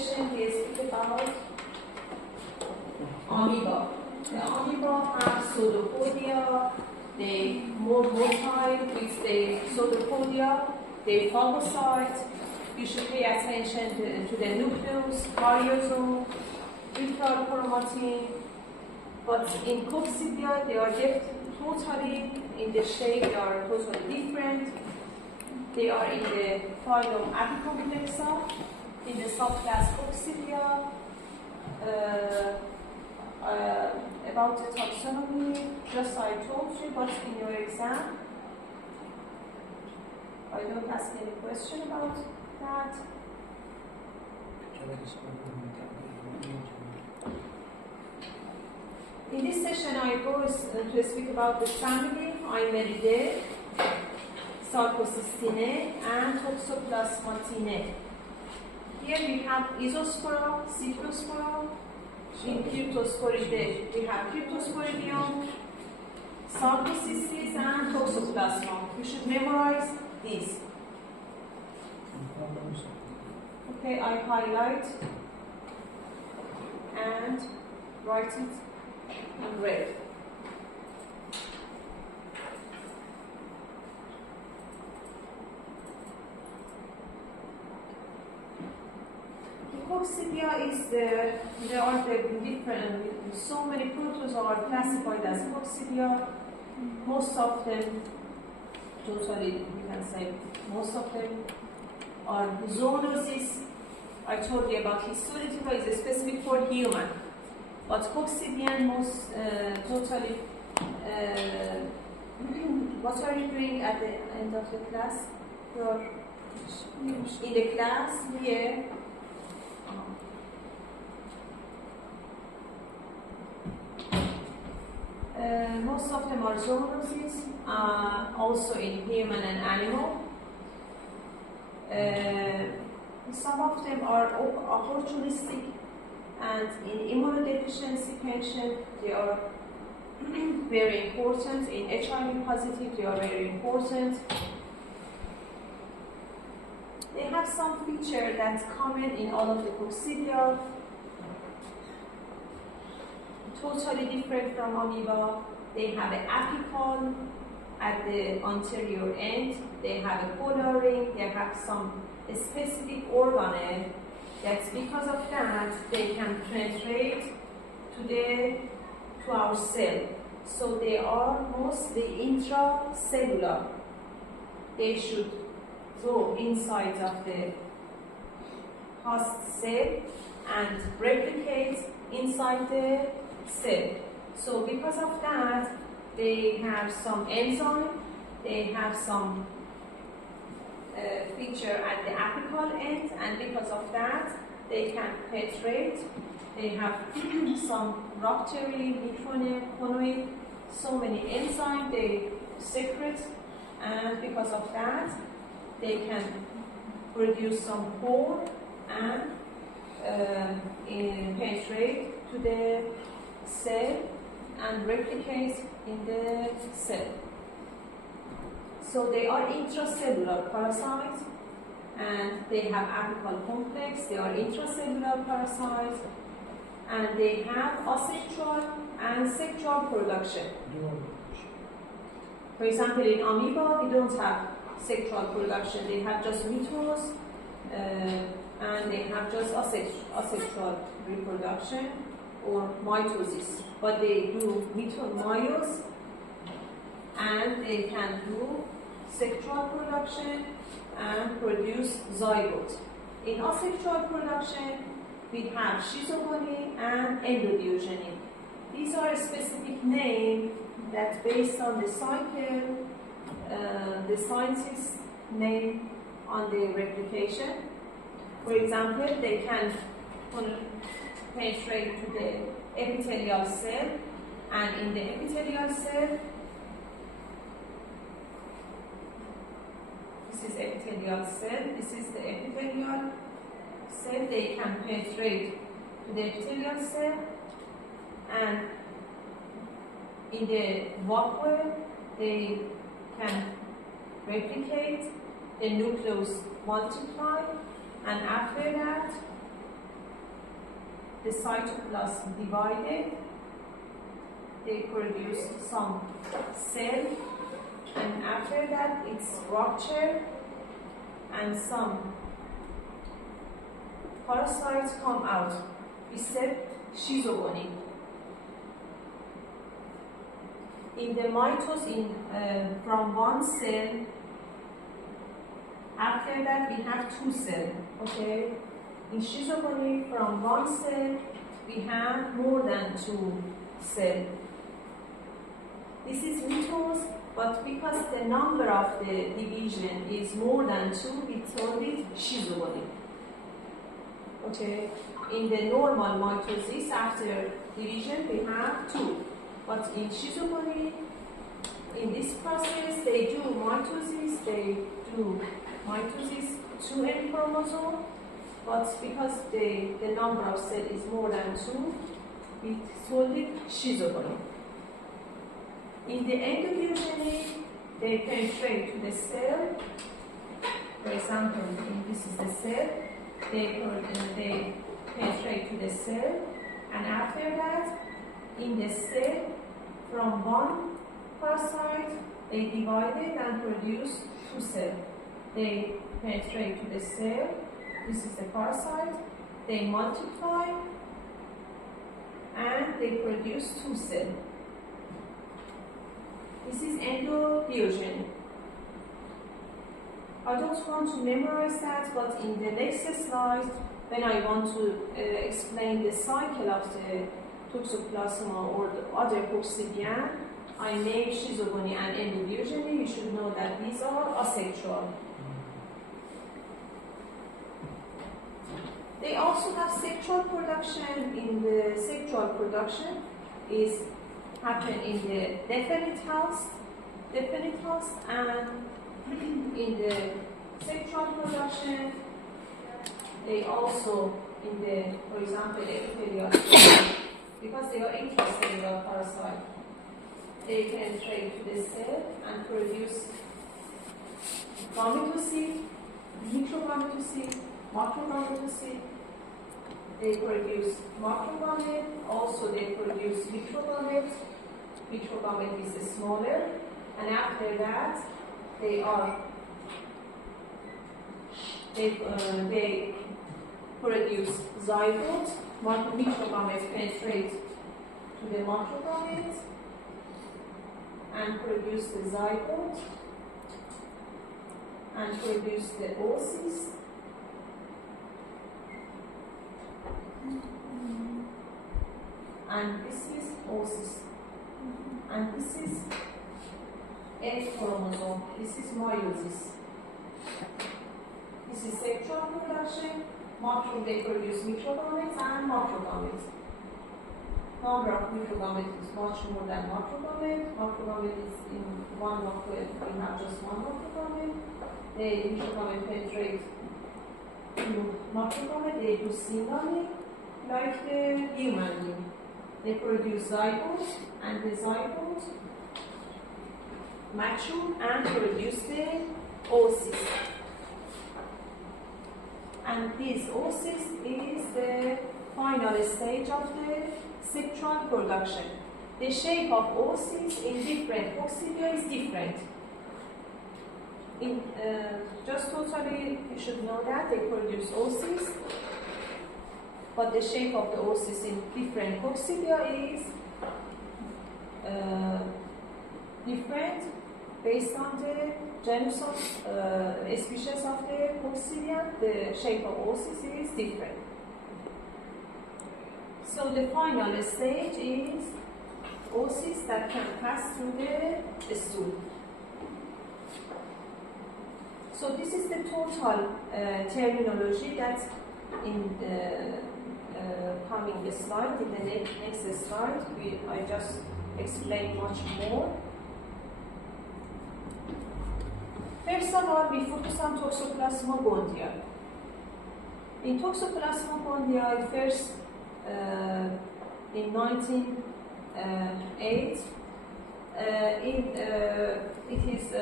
session we speak about amoeba. The amoeba have pseudopodia, they motile with the pseudopodia, they phagocyte. You should pay attention to the nucleus, karyosome, ultra chromatin. But in coccidia, they are totally in the shape, they are totally different. They are in the phylum Apicomplexa, in the subclass Coccidia. About the taxonomy, just I told you, but in your exam, I don't ask any question about that. In this session, I go to speak about the family Aimeridae, Sarcocystinae, and Toxoplasmatinae. Here we have Isospora, Cephalospora. In Cryptosporidae, we have Cryptosporidium, Sarcocystis, and Toxoplasma. You should memorize these. Okay, I highlight and write it in red. Coccidia is there are different, so many protozoa are classified as coccidia. Most of them, totally, you can say, most of them are zoonoses. I told you about Histolytica is specific for human, but coccidian most totally. What are you doing at the end of the class? You're in the class here. Most of them are zoonoses, also in human and animal. Some of them are opportunistic, and in immunodeficiency patient, they are very important. In HIV positive, they are very important. They have some feature that's common in all of the coccidia. Totally different from amoeba. They have an apical at the anterior end. They have a polar ring. They have some specific organelle that's because of that they can penetrate to our cell. So they are mostly intracellular. They should go inside of the host cell and replicate inside the cell. So because of that, they have some enzyme, they have some feature at the apical end, and because of that, they can penetrate. They have some ruptury, nitroneconoid, so many enzymes they secrete, and because of that, they can produce some pore and penetrate to the cell and replicate in the cell. So they are intracellular parasites, and they have apical complex. They are intracellular parasites, and they have asexual and sexual production. For example, in amoeba, we don't have sexual production. They have just mitose, and they have just asexual reproduction or mitosis. But they do meiose, and they can do sexual production and produce zygote. In asexual production, we have schizogony and endodiogeny. These are a specific name that's based on the cycle, the scientist's name on the replication. For example, they can penetrate to the epithelial cell, and in the epithelial cell, this is epithelial cell, this is the epithelial cell. They can penetrate to the epithelial cell, and in the vacuole they can replicate, the nucleus multiply, and after that the cytoplasm divided, they produce some cell, and after that it's ruptured and some parasites come out. We said schizogony. In the mitosis, from one cell, after that we have two cells. Okay. In schizogony, from one cell we have more than two cells. This is mitose, but because the number of the division is more than two, we call it schizogony. Okay. In the normal mitosis, after division we have two. But in schizophrenia, in this process, they do mitosis, 2N chromosome, but because the number of cells is more than 2, we call it schizophrenia. In the endogenesis, they penetrate to the cell. For example, this is the cell, they penetrate to the cell, and after that, in the cell, from one parasite, they divide it and produce two cells. They penetrate to the cell, this is the parasite, they multiply, and they produce two cells. This is endobiogeny. I don't want to memorize that, but in the next slide, when I want to explain the cycle of the Toxoplasma or the other coccidia, I name schizogony and endobiogeny. You should know that these are asexual. They also have sexual production. In the sexual production is happen in the definite host, and in the sexual production, they also in the, for example, epithelial cell, because they are intracellular parasite, they penetrate to the cell and produce gametocyte, microgametocyte, macrogametocyte. They produce macrogamete, also they produce microgamete. Microgamete is smaller, and after that they produce zygote. Microgamete penetrate to the macrogamete and produce the zygote and produce the oocyst. And this is oocyst. And this is X chromosome. This is meiosis. This is sexual reproduction. They produce microgametes and macrogametes. Number of microgametes is much more than macrogamete. Macrogamete is in one macrogamete, we have just one macrogamete. The microgamete penetrate to macrogamete, they do singly, like the human being. They produce zygote, and the zygote mature and produce the oocyst. And this oocyst is the final stage of the sexual production. The shape of oocyst in different coccidia is different. Just totally, you should know that they produce oocyst, but the shape of the oocyst in different coccidia is different based on the genus of species of the coccidia. The shape of oocyst is different. So the final stage is oocyst that can pass through the stool. So this is the total terminology that's in the coming slide. In the next slide, I just explain much more. First of all, we focus on Toxoplasma gondii. In Toxoplasma gondii, first in 1908, it is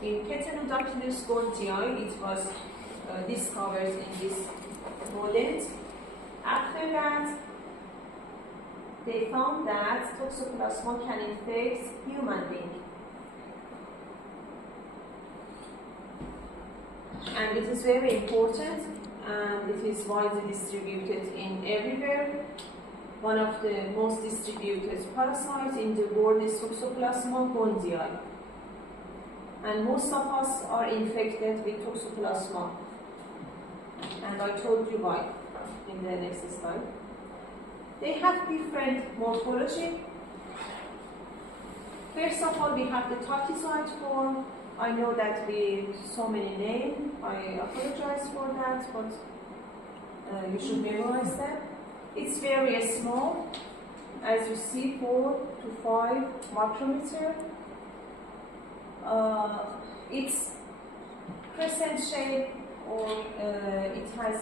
in Ketenodactylus gondii, it was discovered in this rodent. After that, they found that Toxoplasma can infect human beings. And it is very important, and it is widely distributed in everywhere. One of the most distributed parasites in the world is Toxoplasma gondii. And most of us are infected with Toxoplasma. And I told you why in the next slide. They have different morphology. First of all, we have the tachyzoid form. I know that we so many names. I apologize for that, but you should memorize that. It's very small, as you see, 4 to 5 micrometer. It's crescent shape, or it has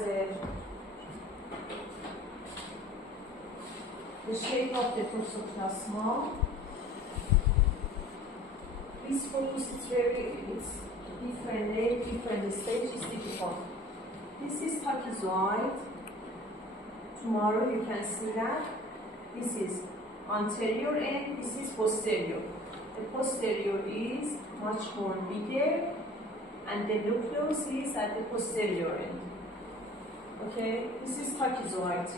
the shape of the Toxoplasma. This focus is it's different name, different stage, is difficult. This is tachyzoid. Tomorrow you can see that. This is anterior end, this is posterior. The posterior is much more bigger, and the nucleus is at the posterior end. Okay, this is tachyzoid.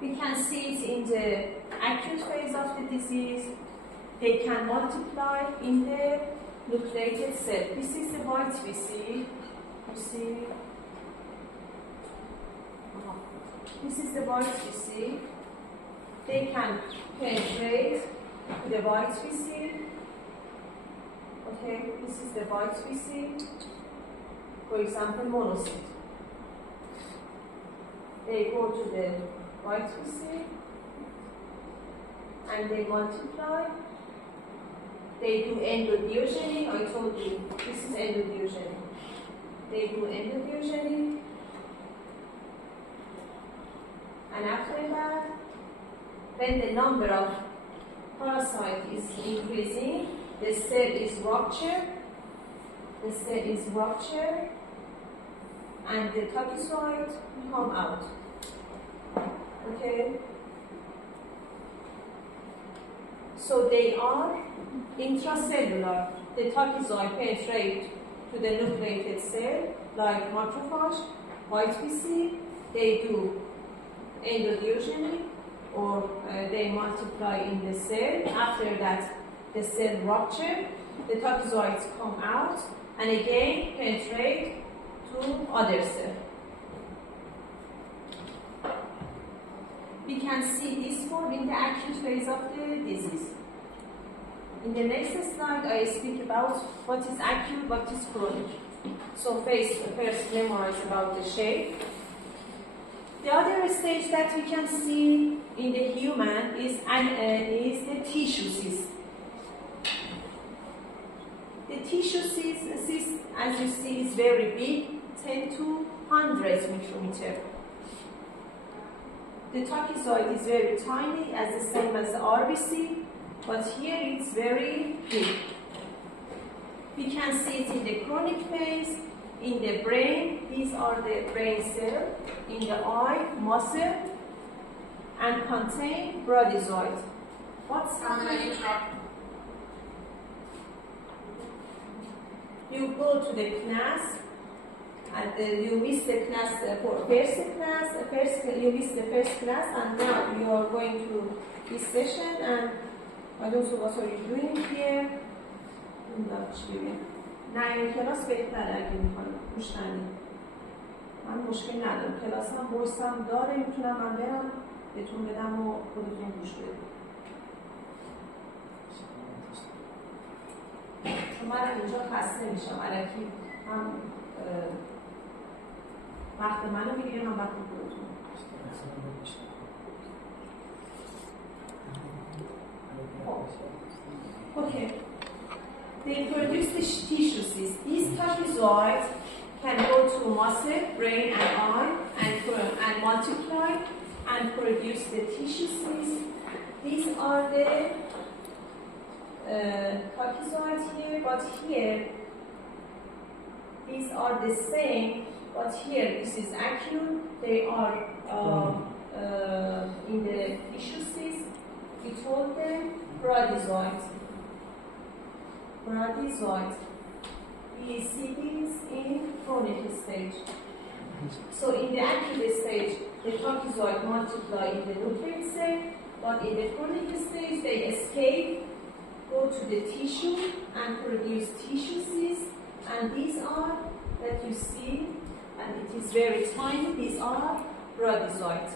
We can see it in the acute phase of the disease. They can multiply in the nucleated cell. This is the white we see. You see? This is the white we see. They can penetrate to the white we see. Okay, this is the white we see. For example, monocyte. They go to the white we see, and they multiply. They do endodiogeny. I told you this is endodiogeny. They do endodiogeny, and after that, when the number of parasites is increasing, the cell is ruptured. The cell is ruptured, and the tachyzoid come out. Okay. So they are intracellular. The tachyzoid penetrate to the nucleated cell like macrophage, white PC. They do endodiogeny, or they multiply in the cell. After that, the cell rupture, the tachyzoids come out, and again penetrate to other cell. We can see this form in the acute phase of the disease. In the next slide, I speak about what is acute, what is chronic. So first memorize about the shape. The other stage that we can see in the human is the tissue cyst. The tissue cyst, as you see, is very big, 10 to 100 micrometer. The tachyzoid is very tiny, as the same as the RBC, but here it's very big. We can see it in the chronic phase, in the brain. These are the brain cells, in the eye, muscle, and contain bradyzoid. What's happening? You go to the class, and you miss the class for you miss the first class, and now you are going to this session, and I don't know what are you doing here. نه این کلاس بهتره اگه میخوان گوش ندید. من مشکل ندارم، کلاس هم برسم داره، میتونم من برم بهتون بدم و خودتون گوش بدید. چون من اینجا خسته میشم، الکی هم وقت منو میگیرم، هم وقت خودتون. Okay. They produce the tissue cysts. These tachyzoids can go to muscle, brain, and eye, and multiply and produce the tissue cysts. These are the tachyzoids here, but here these are the same, but here this is acute. They are in the issues. We told them bradyzoid. We see these in chronic stage. So in the acute stage, the trapezoid multiply in the nucleate cell, but in the chronic stage, they escape, go to the tissue and produce tissue cysts, and these are that you see, and it is very tiny. These are bradyzoids.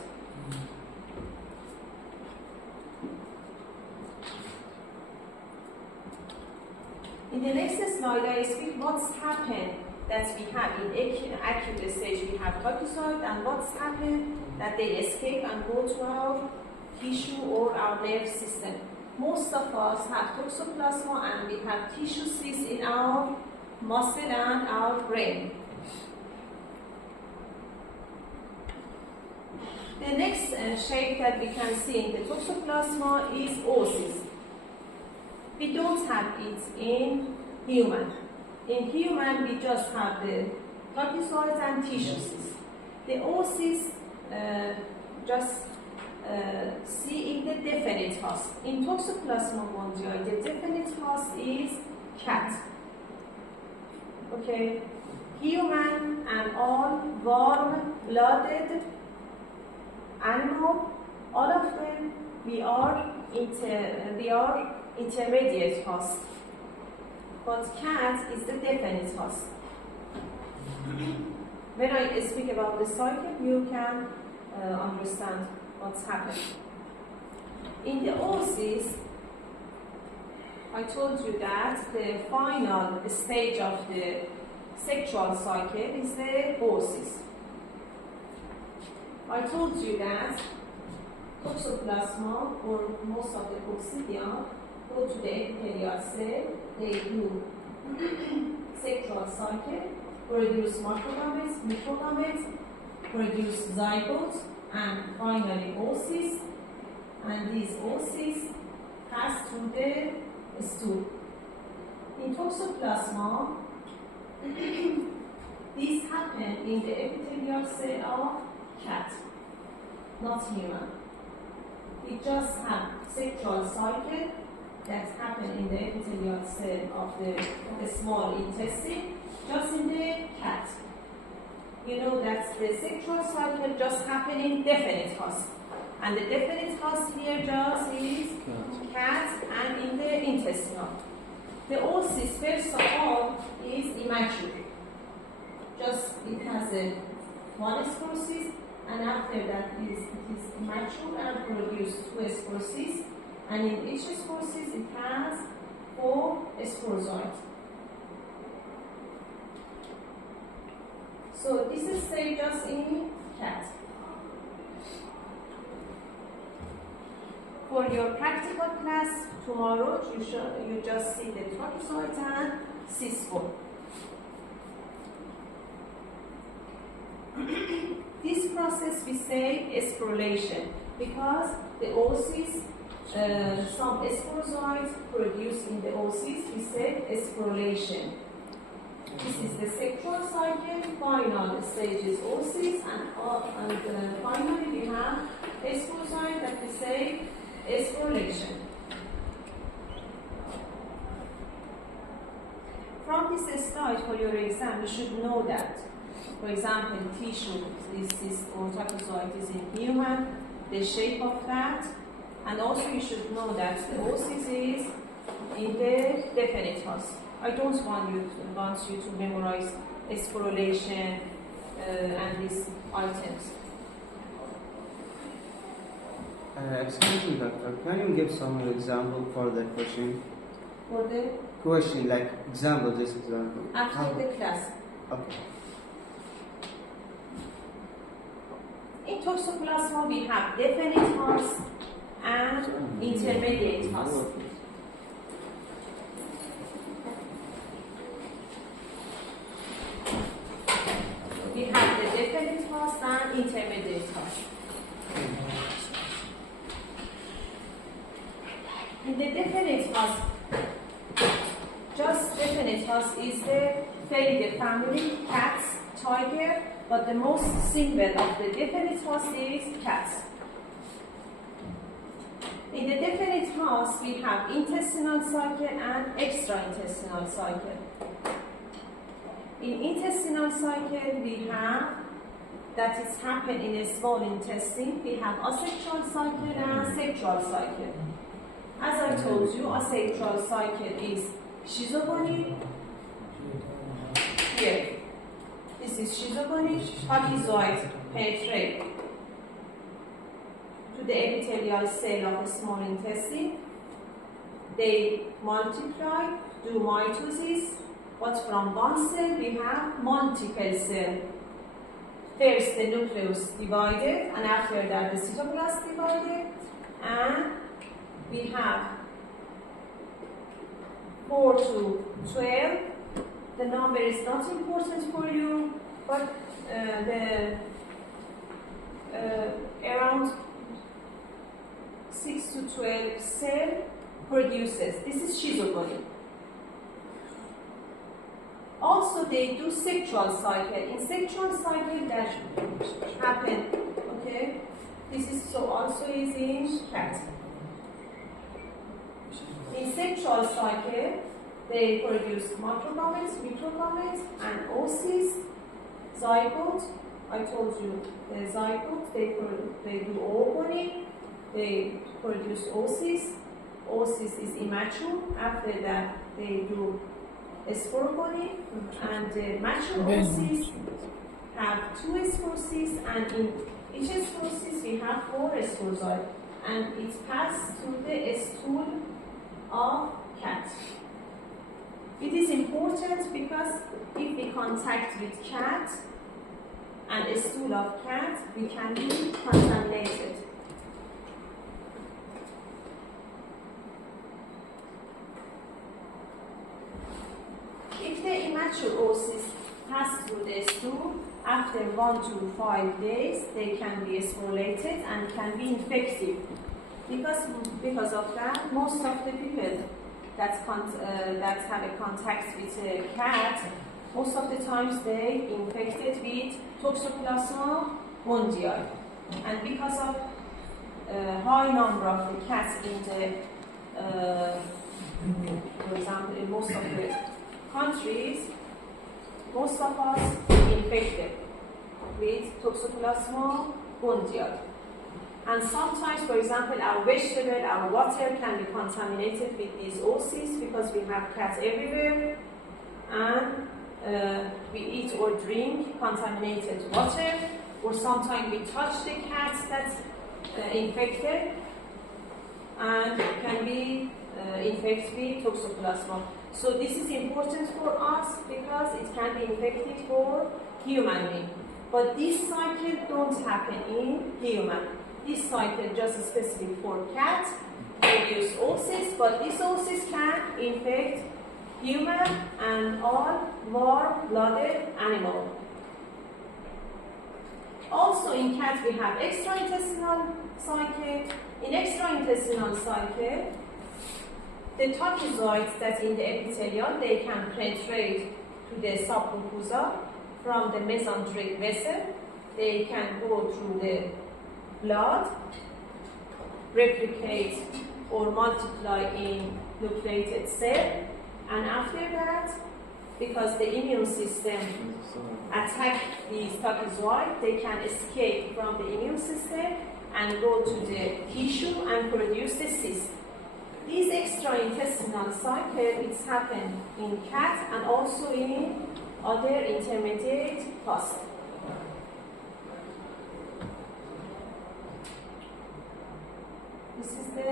In the next slide, I speak what's happened that we have in acute stage. We have trapezoid, and what's happened that they escape and go to our tissue or our nerve system. Most of us have toxoplasma, and we have tissue cysts in our muscle and our brain. The next shape that we can see in the toxoplasma is oocyst. We don't have it in human. In human, we just have the trapezoids and tissue cysts. The oocyst just see in the definite host. In Toxoplasma gondii, the definite host is cat. Okay, human and all warm-blooded animal, all of them, we are intermediate host. But cat is the definite host. When I speak about the cycle, you can understand what's happening. In the oocyst, I told you that the final stage of the sexual cycle is the oocyst. I told you that Toxoplasma, or most of the coccidia, go to the epithelial cell, they do sexual cycle, produce macrogametes, microgametes, produce zygotes, and finally oocyst, and these oocysts pass through the stool. In Toxoplasma, this happens in the epithelial cell of cat, not human. We just have sexual cycle that happen in the epithelial cell of the small intestine, just in the cat. You know that the sexual cycle just happen in definite host. And the definite host here just is cat and in the intestinal. The oocyst, first of all, is immature. Just it has a one sporocyst, and after that it is immature and produce two sporocysts, and in each sporocyst it has 4 sporozoids. So this is say just in cat. For your practical class tomorrow, you just see the trapezoid and cyst-4. This process we say sporulation because the oocyst, some sporozoids produced in the oocyst, we say sporulation. This is the sexual cycle, final stage is oocyst, and finally we have sporozoid that we say sporulation. From this slide for your exam, you should know that, for example, tissue, this cyst or trapezoid is in human, the shape of that, and also you should know that the oocyst is in the definite host. I don't want you to memorize sporulation and these items. Excuse me, doctor, can you give some example for the question? For the Question, like example, just example. after the class. Okay. In Toxoplasma, we have definite host and intermediate host. We have the definite host and intermediate host. In the definite host, just definite host is the Felidae family, cats, tiger, but the most symbol of the definite host is cat. In the definite host, we have intestinal cycle and extraintestinal cycle. In intestinal cycle, we have that it's happened in a small intestine. We have asexual cycle and sexual cycle. As I told you, asexual cycle is schizogonic. Here, this is schizogonic. Pachyzoids penetrate to the epithelial cell of a small intestine. They multiply, do mitosis, but from one cell we have multiple cells. First the nucleus divided, and after that the cytoplasm divided, and we have 4 to 12. The number is not important for you, but around 6 to 12 cell produces. This is schizogonic. Also, they do sexual cycle. In sexual cycle, that happen. Okay, this is so also is in cat. In sexual cycle, they produce macrogametes, microgametes, and oocysts, zygote. I told you the zygote. They do oogony. They produce oocysts. Oocyst is immature. After that, they do sporogony, and the mature oocysts have 2 sporocysts, and in each sporocyst we have 4 sporozoids, and it passes through the stool of cat. It is important because if we contact with cat and a stool of cat, we can be contaminated. If the immature oocysts pass through the stool, after 1 to 5 days, they can be sporulated and can be infective. Because of that, most of the people that have a contact with a cat, most of the times they infected with Toxoplasma gondii. And because of high number of the cats in the, for example, in most of the countries, most of us infected with Toxoplasma gondii. And sometimes, for example, our vegetable, our water can be contaminated with these oocysts because we have cats everywhere, and we eat or drink contaminated water, or sometimes we touch the cats that's infected and can be infected with Toxoplasma. So this is important for us because it can be infected for human being. But this cycle don't happen in human. This cycle just specific for cat, produce oocysts, but this oocysts can infect human and all warm-blooded animal. Also in cat we have extraintestinal cycle. In extraintestinal cycle, the tachyzoids that in the epithelium, they can penetrate to the submucosa from the mesenteric vessel. They can go through the blood, replicate or multiply in nucleated cell, and after that, because the immune system attack these tachyzoids, they can escape from the immune system and go to the tissue and produce the cyst. These extraintestinal cycle, it's happened in cat and also in other intermediate hosts. This is the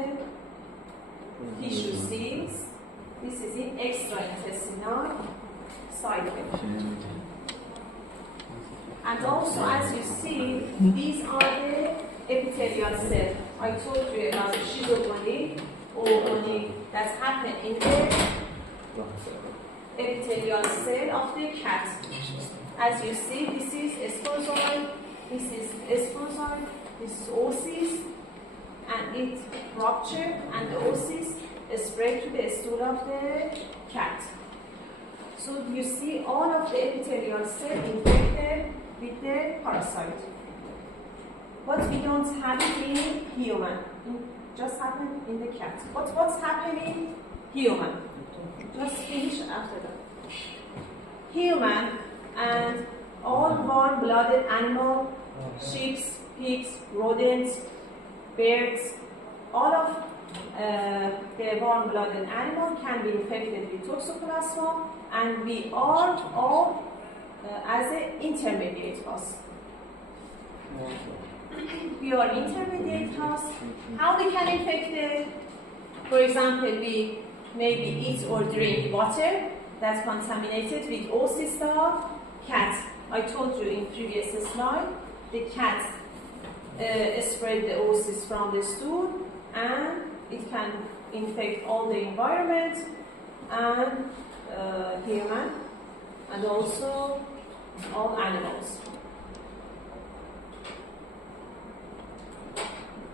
tissue seals. This is in extraintestinal cycle. And also, as you see, these are the epithelial cells. I told you about schizogony or oogony that happen in the epithelial cell of the cat. As you see, this is sporozoid, this is sporozoid, this is oocyst, and it ruptured, and the oocyst spread to the stool of the cat. So you see all of the epithelial cells infected with the parasite. But we don't have it in human. It just happened in the cat. But what's happening human? Just finish after that. Human and all warm-blooded animal, sheep, pigs, rodents, birds, all of the warm-blooded animal can be infected with toxoplasma, and we are all as an intermediate host. We are intermediate host. How we can infect it? For example, we maybe eat or drink water that's contaminated with oocysts of cat. I told you in previous slide, the cat spread the oocysts from the stool, and it can infect all the environment and human, and also all animals.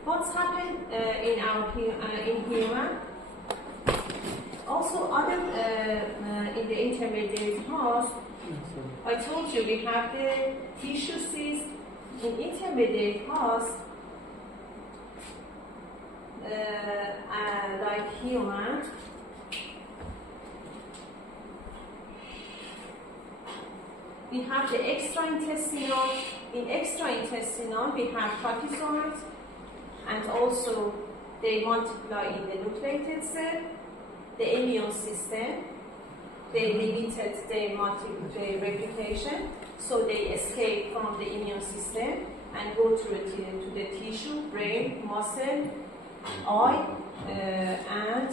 What's happened in human? Also, other in the intermediate host, I told you we have the tissue cyst in intermediate host, like human. We have the extraintestinal. In extraintestinal, we have trapezoids, and also they multiply in the nucleated cell. The immune system, they limited their replication, so they escape from the immune system and go to the tissue, brain, muscle, eye, and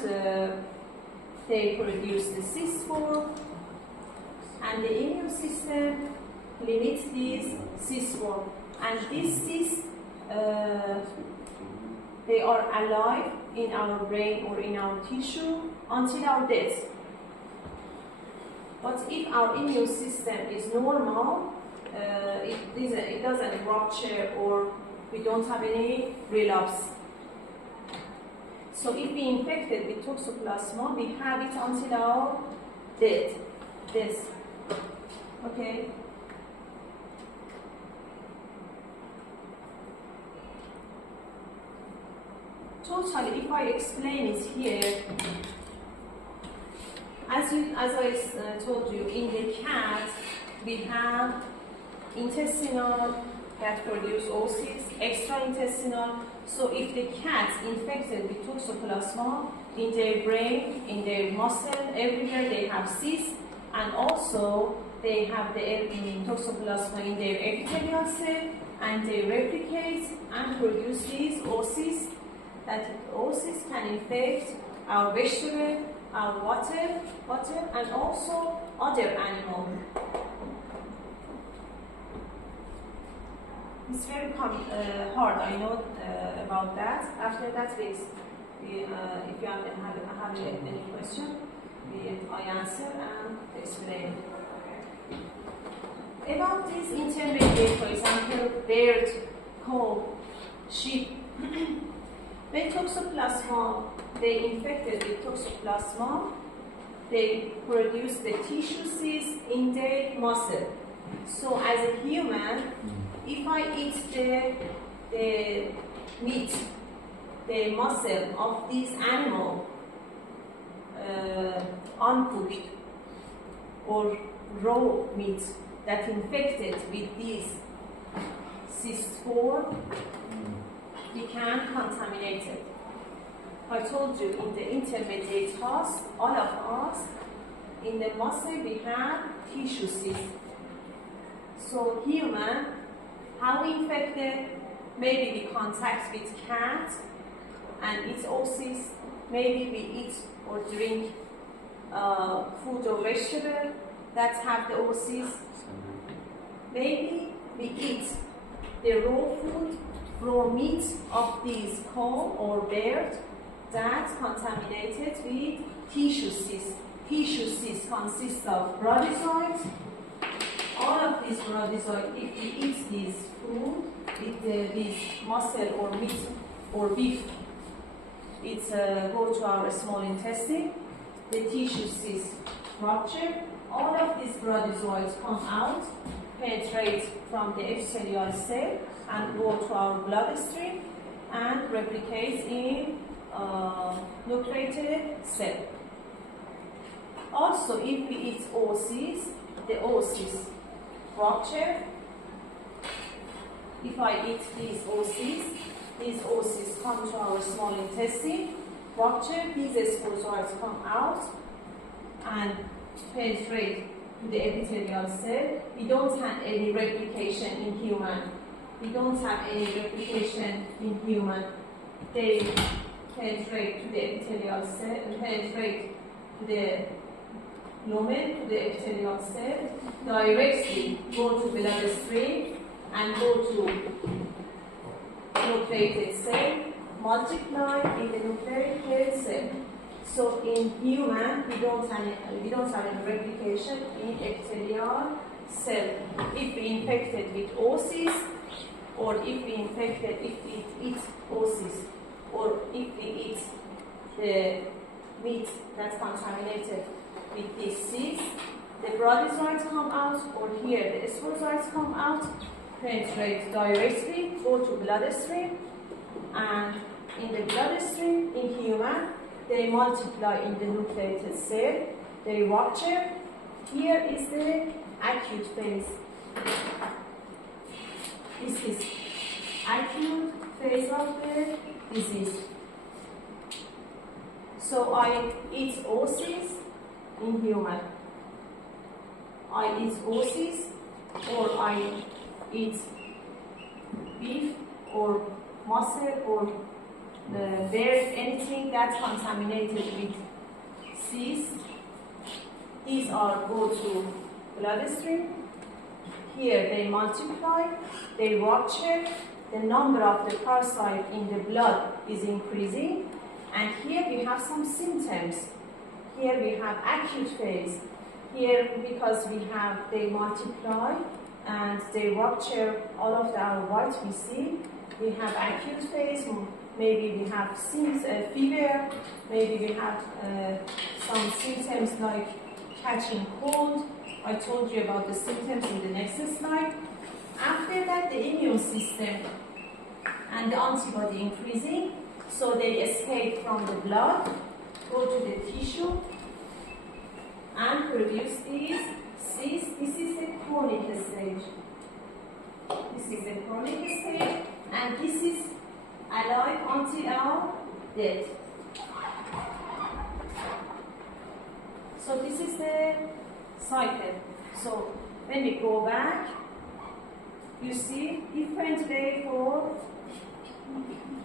they produce the cyst form, and the immune system limits these cyst form, and these cysts they are alive in our brain or in our tissue until our death. But if our immune system is normal, it doesn't rupture or we don't have any relapse. So if we infected with toxoplasma, we have it until our death. Okay. Totally, if I explain it here, as I told you, in the cat we have intestinal that produce oocysts, extraintestinal. So if the cat infected with toxoplasma, in their brain, in their muscle, everywhere they have cysts, and also they have the toxoplasma in their epithelial cell, and they replicate and produce these oocysts. That oocysts can infect our vegetable, our water, and also other animals. It's very hard, I know about that. After that, if you have any question, I answer and explain. About this intermediate, for example, bird, cow, sheep. When toxoplasma, they infected with toxoplasma, they produce the tissue cysts in their muscle. So as a human, if I eat the meat, the muscle of this animal, uncooked or raw meat that infected with these cyst form, we can contaminate it. I told you in the intermediate host, all of us, in the muscle we have tissue cysts. So human, how we infected? Maybe we contact with cat and its oocysts. Maybe we eat or drink food or vegetable that have the oocysts. Maybe we eat the raw food, raw meat of these cow or bird that contaminated with tissue cysts. Tissue cysts consist of brachiocytes. All of these brachiocytes, if we eat this food, this muscle or meat or beef, it go to our small intestine. The tissue cysts rupture. All of these protozoites come out, penetrate from the epithelial cell and go to our bloodstream and replicate in nucleated cell. Also, if we eat oocysts, the oocysts rupture. If I eat these oocysts come to our small intestine, rupture, these sporozoites come out and penetrate to the epithelial cell. We don't have any replication in human. They penetrate to the epithelial cell, penetrate to the lumen, to the epithelial cell, directly go to bloodstream and go to nucleated cell, multiply in the nucleated cell. So in human, we don't have any replication in epithelial cell. If we infected with oocysts, or if we eat oocysts, or if we eat the meat that's contaminated with these cysts, the protozoites come out, or here the sporozoites come out, penetrate directly, go to bloodstream, and in the bloodstream, in human, they multiply in the nucleated cell, they rupture. Here is the acute phase. This is acute phase of the disease. So I eat oocysts in human. I eat oocysts, or I eat beef or muscle or bear, anything that's contaminated with cysts. These are go to bloodstream. Here they multiply, they rupture, the number of the parasite in the blood is increasing, and here we have some symptoms. Here we have acute phase. Here, because they multiply and they rupture all of our white we see, we have acute phase. Maybe we have fever, maybe we have some symptoms like catching cold. I told you about the symptoms in the next slide. After that, the immune system and the antibody increasing, so they escape from the blood, go to the tissue, and produce these cysts. This is the chronic stage. And this is alive until our death. So this is the cycle. So when we go back, you see different way for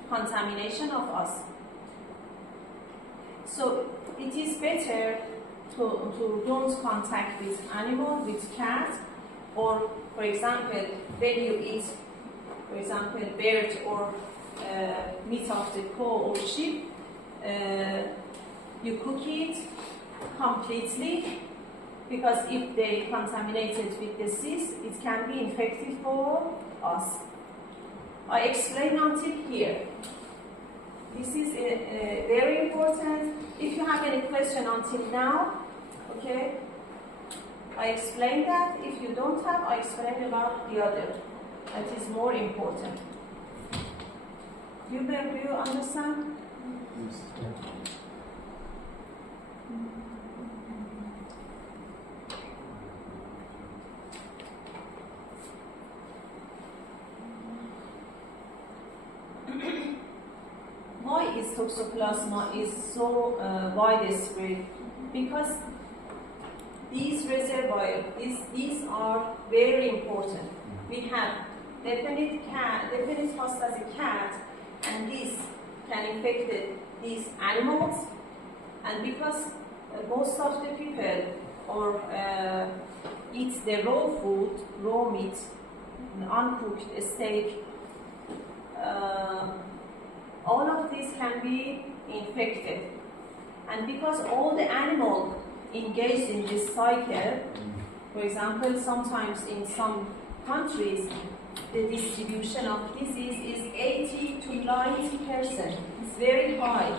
contamination of us. So it is better to don't contact with animal, with cat, or for example, when you eat, for example, bird or meat of the cow or sheep, you cook it completely, because if they contaminated with the cyst, it can be infected for us. I explain until here. This is very important. If you have any question until now, okay, I explain that. If you don't have, I explain about the other. That is more important. Do you understand? Yes. Why is toxoplasma is so widespread? Because these reservoirs, these are very important. We have definite host as a cat, and this can infect these animals. And because most of the people eat the raw food, raw meat, uncooked steak, all of these can be infected. And because all the animals engaged in this cycle, for example, sometimes in some countries, the distribution of disease is 80 to 90%. It's very high.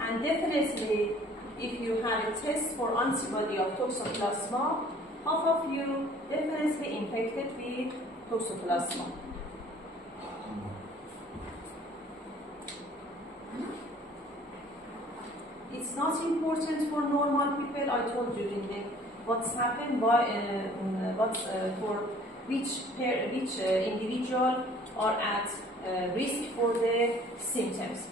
And definitely, if you had a test for antibody of toxoplasma, half of you definitely infected with toxoplasma. It's not important for normal people. I told you in the what's happened, for which individual are at risk for the symptoms.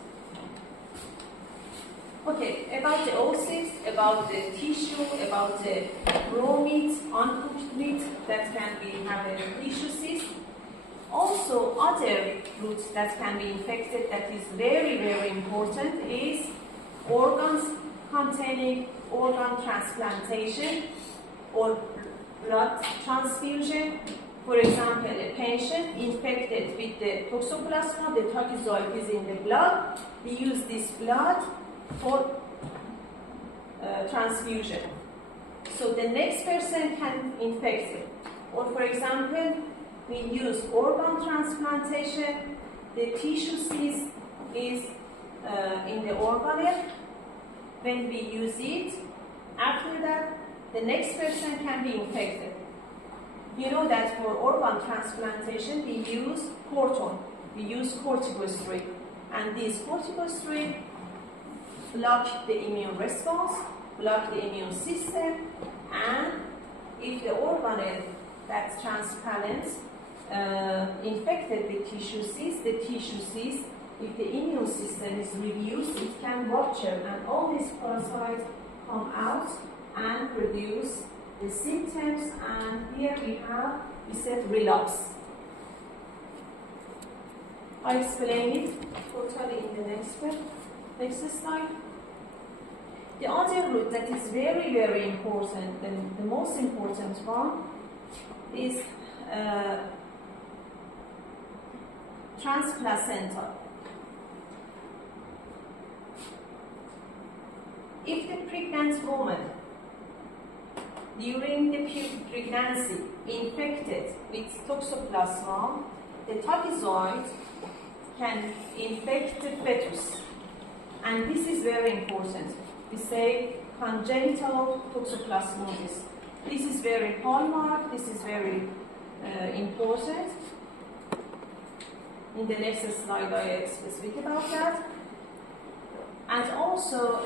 Okay, about the oocysts, about the tissue, about the raw meat, uncooked meat that can have a tissue cyst. Also, other roots that can be infected that is very, very important is organs containing organ transplantation or blood transfusion. For example, a patient infected with the toxoplasma, the toxoid is in the blood. We use this blood for transfusion. So the next person can infect it. Or for example, we use organ transplantation. The tissue cyst is in the organelle. When we use it, after that, the next person can be infected. You know that for organ transplantation, we use cortisone. We use corticosteroid. And these corticosteroid block the immune response, block the immune system, and if the organelle that's transparent infected with tissue cyst, the tissue cyst, if the immune system is reduced, it can rupture, and all these parasites come out and produce the symptoms. And here we said relapse. I explain it totally in the next slide. The other root that is very, very important, and the most important one, is transplacental. If the pregnant woman during the pregnancy infected with toxoplasma, the toxoid can infect the fetus. And this is very important. We say congenital toxoplasmosis. This is very hallmark, this is very important. In the next slide I speak about that. And also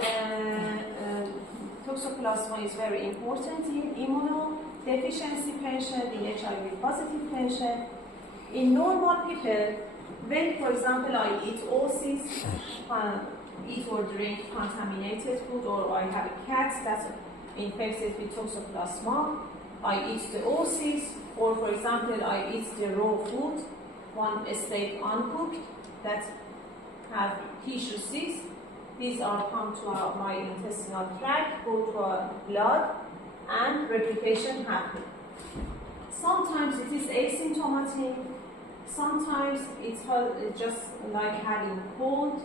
toxoplasma is very important in immunodeficiency patient, in HIV positive patient. In normal people, when, for example, I eat oocysts, eat or drink contaminated food, or I have a cat that's infected with toxoplasma, I eat the oocysts, or for example, I eat the raw food, one steak uncooked, that have tissue cysts. These are come to my intestinal tract, go to our blood, and replication happen. Sometimes it is asymptomatic, sometimes it's just like having cold,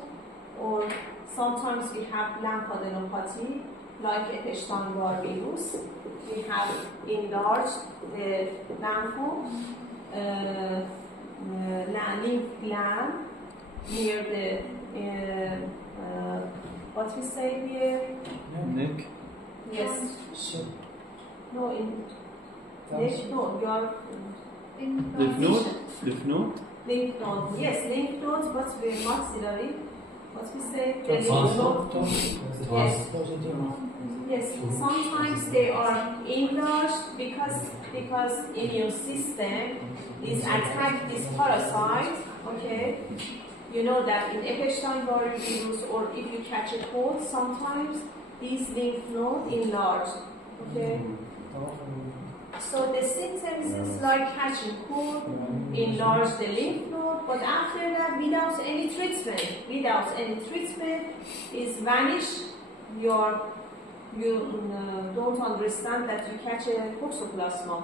or sometimes we have lymphadenopathy, like Epstein-Barr virus. We have enlarged the lymph gland near the what we say here? Neck? Yes. So, No, in neck, no, you are in lymph node? Lymph node? Lymph node, yes, lymph nodes, but very maxillary. What we say? The lymph node. Yes. Yes, sometimes they are enlarged because immune system is attack this parasite, okay? You know that in Epstein-Barr virus, or if you catch a cold, sometimes these lymph nodes enlarge, okay? So the symptoms is like catching cold, enlarge the lymph node, but after that, without any treatment, is vanish. You don't understand that you catch a toxoplasma.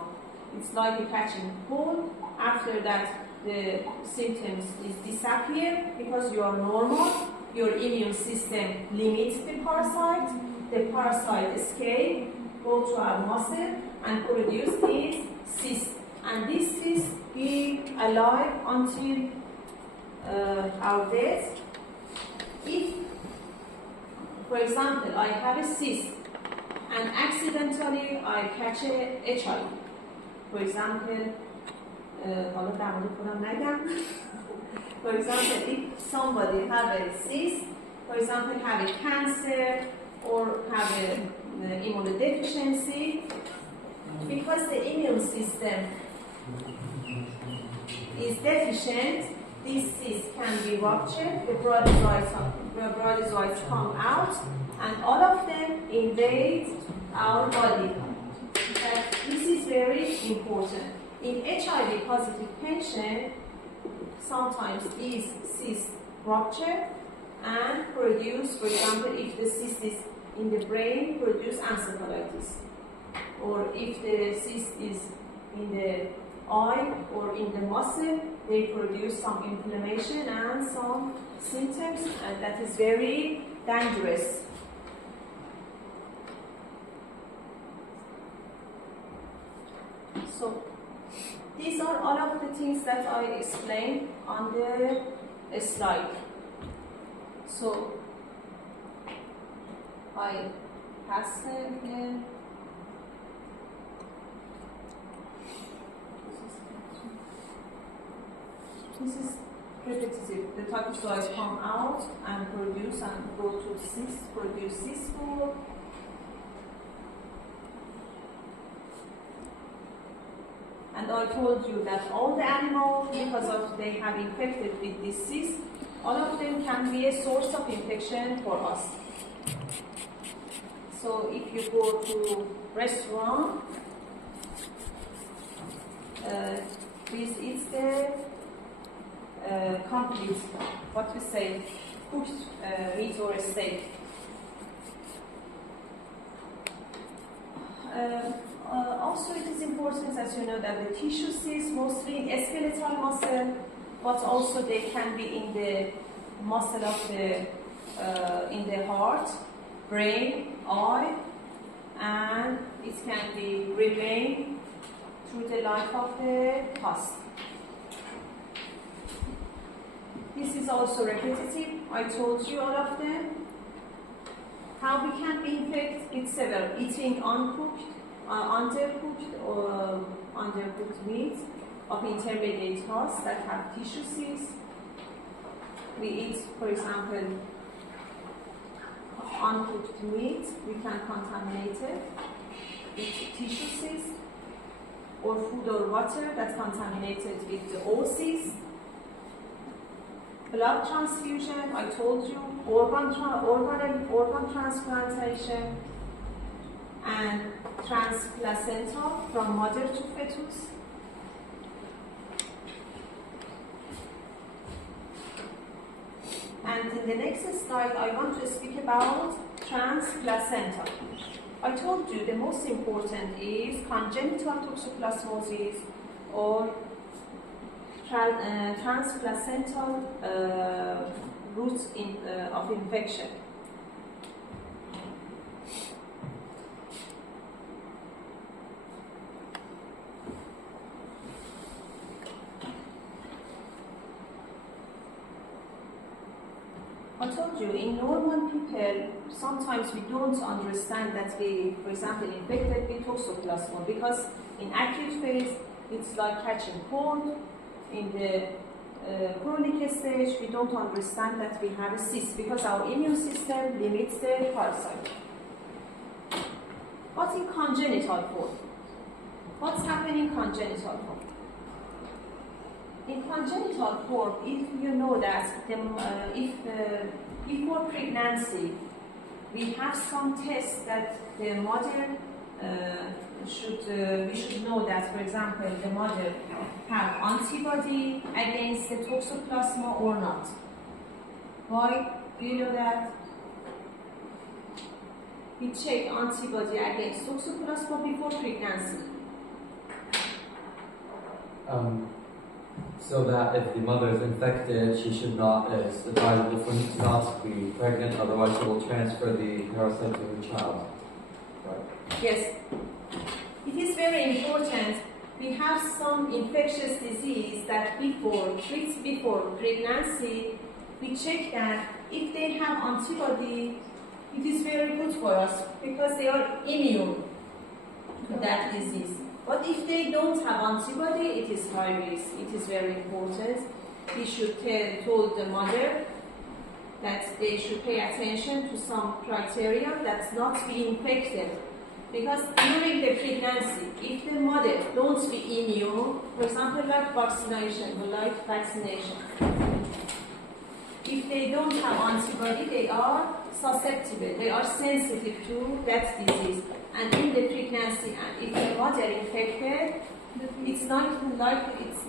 It's like you catching cold. After that, the symptoms is disappear because you are normal. Your immune system limits the parasite escape, go to our muscle and produce this cyst. And this cyst be alive until our death. If for example, I have a cyst and accidentally I catch a HIV. For example, for example, if somebody have a cyst, for example, have a cancer or have a immunodeficiency, because the immune system is deficient, this cyst can be ruptured, the protozoites come out, and all of them invade our body. This is very important. In HIV positive patient, sometimes these cysts rupture and produce, for example, if the cyst is in the brain, produce encephalitis. Or if the cyst is in the eye or in the muscle, they produce some inflammation and some symptoms, and that is very dangerous. So these are all of the things that I explained on the slide. So I pass it again. This is repetitive. The typozoites come out and produce and go to cyst, produce cyst ball. And I told you that all the animals, because of they have infected with this cyst, all of them can be a source of infection for us. So if you go to restaurant, this is the complete, what we say, cooked meat or a steak. Also, it is important, as you know, that the tissue cysts mostly in skeletal muscle, but also they can be in the muscle of the in the heart, brain, eye, and it can be remain through the life of the pus. This is also repetitive. I told you all of them. How we can be infected with several eating uncooked, undercooked or undercooked meat of intermediate hosts that have tissue cysts. We eat, for example, uncooked meat. We can contaminate it with tissue cysts, or food or water that's contaminated with the oocysts. Blood transfusion, I told you, organ transplantation, and transplacental from mother to fetus. And in the next slide, I want to speak about transplacental. I told you the most important is congenital toxoplasmosis or transplacental routes of infection. I told you, in normal people, sometimes we don't understand that we, for example, infected with toxoplasma, because in acute phase, it's like catching cold. In the chronic stage, we don't understand that we have a cyst, because our immune system limits the parasite. But in congenital form, what's happening in congenital form? In congenital form, if you know that before pregnancy, we have some tests that the mother we should know that, for example, the mother have antibody against the toxoplasma or not. Why do you know that? We check antibody against toxoplasma before pregnancy. So that if the mother is infected, she should not, it's advisable for her not to be pregnant, otherwise she will transfer the parasite to her child. Right. Yes. It is very important. We have some infectious disease that before pregnancy, we check that if they have antibody it is very good for us because they are immune to that disease. But if they don't have antibody, it is high risk. It is very important. We should tell the mother that they should pay attention to some criteria that's not be infected. Because during the pregnancy, if the mother don't be immune, for example, like vaccination, if they don't have antibody, they are susceptible, they are sensitive to that disease. And in the pregnancy, and if the mother infected, it's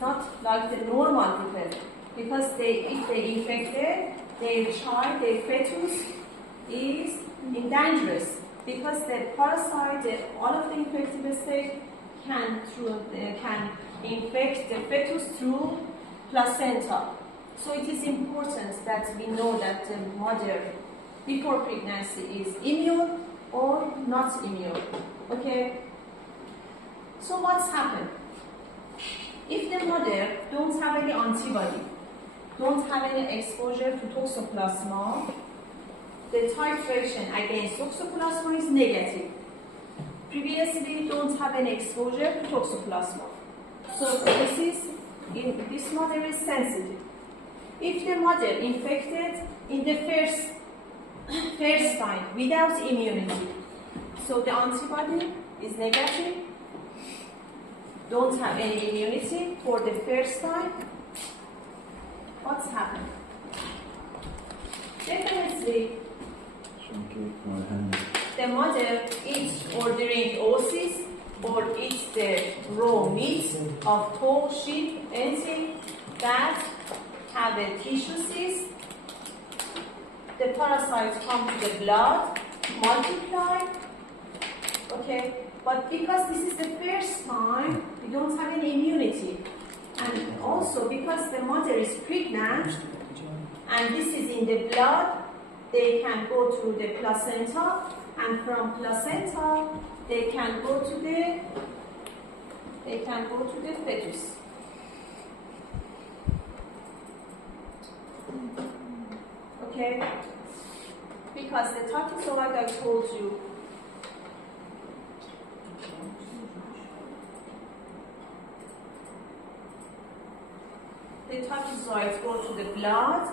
not like the normal people. Because if they infected, their child, their fetus is in dangerous. Because the parasite, all of the infective stage can infect the fetus through placenta. So it is important that we know that the mother before pregnancy is immune or not immune. Okay? So what's happened? If the mother don't have any antibody, don't have any exposure to toxoplasma, the titration against toxoplasma is negative. Previously, don't have any exposure to toxoplasma. So this mother is sensitive. If the mother infected in the first time without immunity, so the antibody is negative, don't have any immunity for the first time, what's happened? Definitely, the mother eats or during oocyst or eats the raw meat of cow, sheep, anything that have a tissue cyst. The parasites come to the blood, multiply. Okay, but because this is the first time, we don't have any immunity. And also because the mother is pregnant and this is in the blood, they can go through the placenta, and from placenta they can go to the fetus. Okay? Because the tachyzoid I told you, the tachyzoids go to the blood,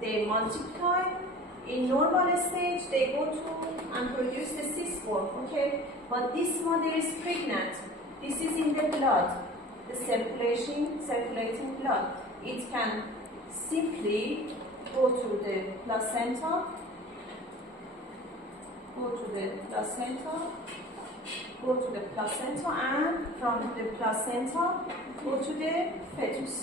they multiply. In normal stage, they go to and produce the cyst form, okay? But this mother is pregnant. This is in the blood, the circulating blood. It can simply go to the placenta, and from the placenta, go to the fetus.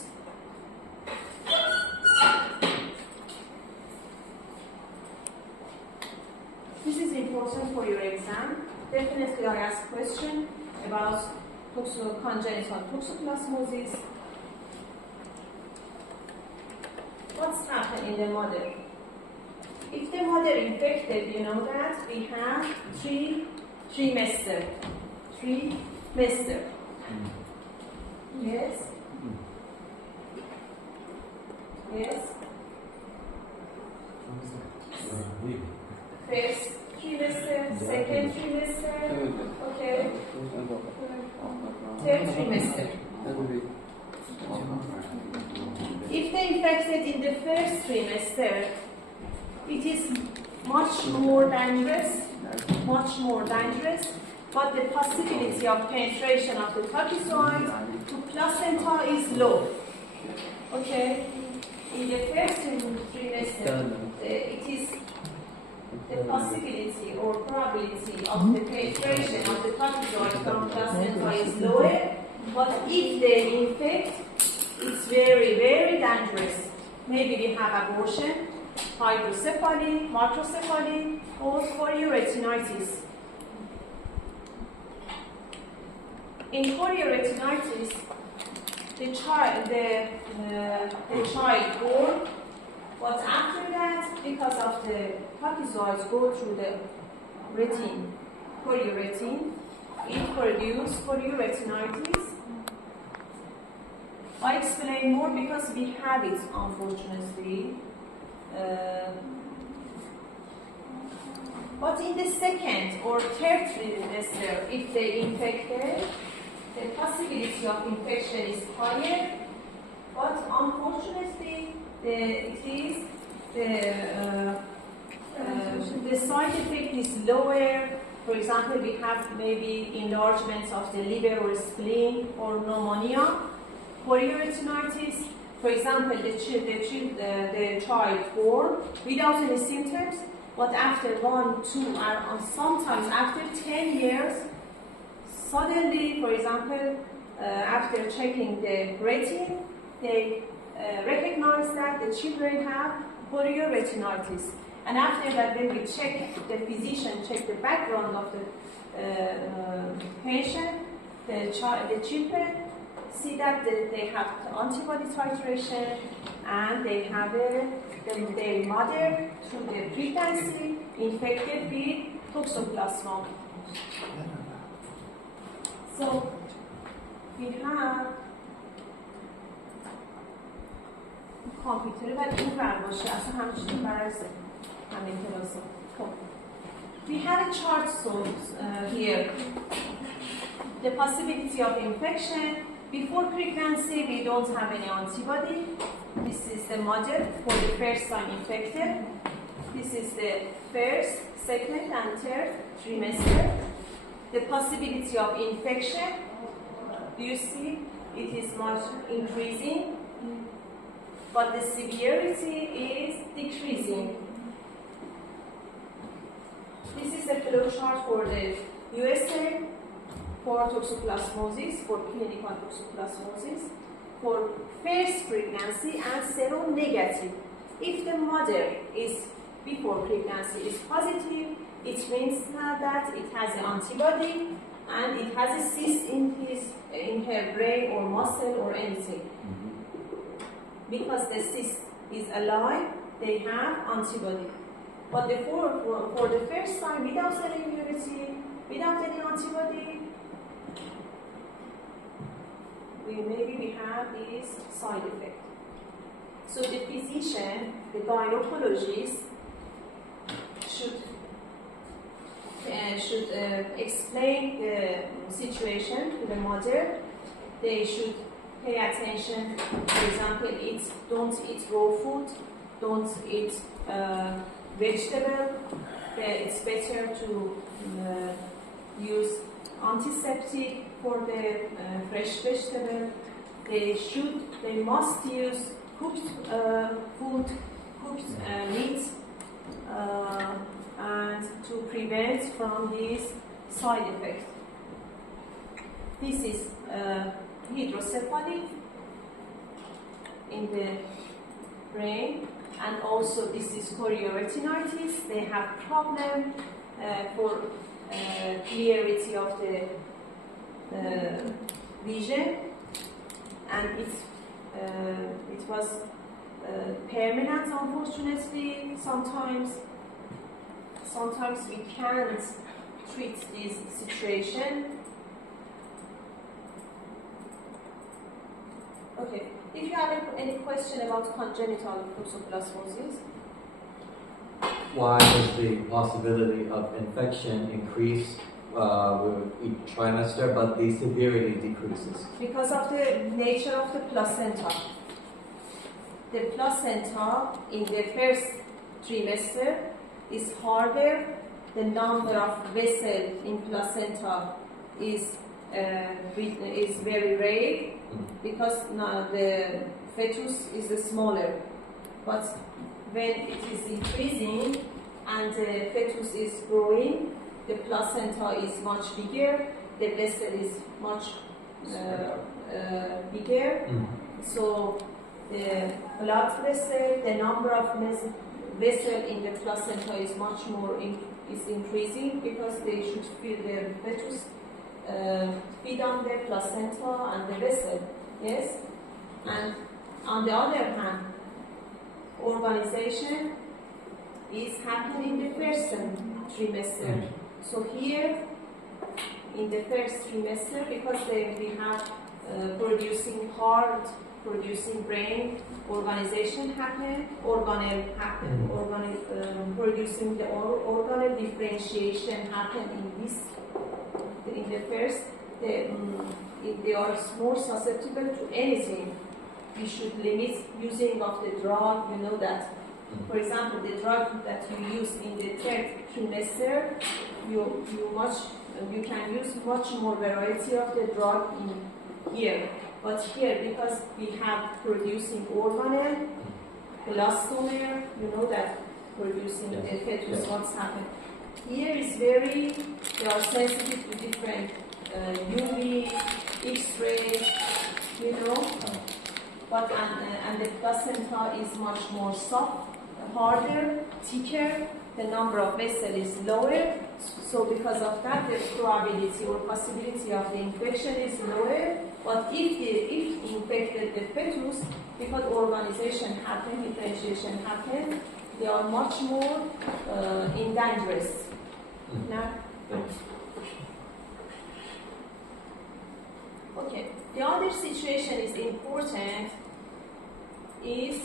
This is important for your exam. Definitely I ask question about congenital toxoplasmosis. What's happened in the mother? If the mother infected, you know that we have trimester. Yes? Yes? First trimester, second trimester, okay? Third trimester. If they infected in the first trimester, it is much more dangerous, but the possibility of penetration of the tachyzoid to placenta is low. Okay? In the first trimester, it is the possibility or probability of the penetration of the tachyzoid from placenta is lower, but if they infect, it's very, very dangerous. Maybe we have abortion, hydrocephaly, macrocephaly, or chorioretinitis. In chorioretinitis, the child born, but after that, because of the tachyzoids go through the retin, chorioretin, it produces chorioretinitis. I explain more because we have it, unfortunately. But in the second or third trimester, if they infected, the possibility of infection is higher. But unfortunately, the side effect is lower. For example, we have maybe enlargements of the liver or spleen or pneumonia, chorioretinitis. For example, the child born without any symptoms, but after 1, 2, or sometimes after 10 years, suddenly, for example, after checking the retina, they recognize that the children have chorioretinitis. And after that, when we check, the physician check the background of the patient, the children see that they have antibody titration and they have their mother through the pregnancy infected with toxoplasma. So we have کامپیوتر باید این ور باشه اصلا همچنین برای همین کلاسا. We have a chart here. The possibility of infection. Before pregnancy, we don't have any antibody. This is the mother for the first time infected. This is the first, second, and third trimester. The possibility of infection, do you see? It is much increasing, but the severity is decreasing. This is the flow chart for the USA for toxoplasmosis, for clinical toxoplasmosis, for first pregnancy and seronegative. If the mother is before pregnancy is positive, it means that it has an antibody and it has a cyst in her brain or muscle or anything. Because the cyst is alive, they have antibody. But for the first time, without any immunity, without any antibody, maybe we have this side effect. So the physician, the gynecologist, should explain the situation to the mother. They should pay attention. For example, don't eat raw food, don't eat vegetable. It's better to use antiseptic for the fresh vegetable. They must use cooked food, cooked meat, and to prevent from these side effects. This is hydrocephaly in the brain, and also this is chorioretinitis. They have problem for clarity of the vision, and it was permanent, unfortunately. Sometimes we can't treat this situation. Okay, if you have any question about congenital toxoplasmosis. Why does the possibility of infection increase with each trimester, but the severity decreases? Because of the nature of the placenta. The placenta in the first trimester is harder. The number of vessels in placenta is very rare because the fetus is smaller. But when it is increasing and the fetus is growing, the placenta is much bigger, the vessel is much bigger. So the blood vessel, the number of vessels in the placenta is much more increasing because they should feed their fetus, feed on the placenta and the vessel. Yes, and on the other hand, organization is happening in the first trimester. So here, in the first trimester, because we have producing hard producing brain organization happen, organelle happen, producing the organelle differentiation happen in this, in the first, if they are more susceptible to anything, we should limit using of the drug, you know that. For example, the drug that you use in the third trimester, you can use much more variety of the drug in here. But here, because we have producing organelle, elastomere, you know that producing the fetus, what's happened. Here is they are sensitive to different UV, X-ray, you know. But and the placenta is much more soft, harder, thicker. The number of vessels is lower. So because of that, the probability or possibility of the infection is lower. But if infected the fetus, because organization happen, differentiation happen, they are much more dangerous. Now, okay. The other situation is important is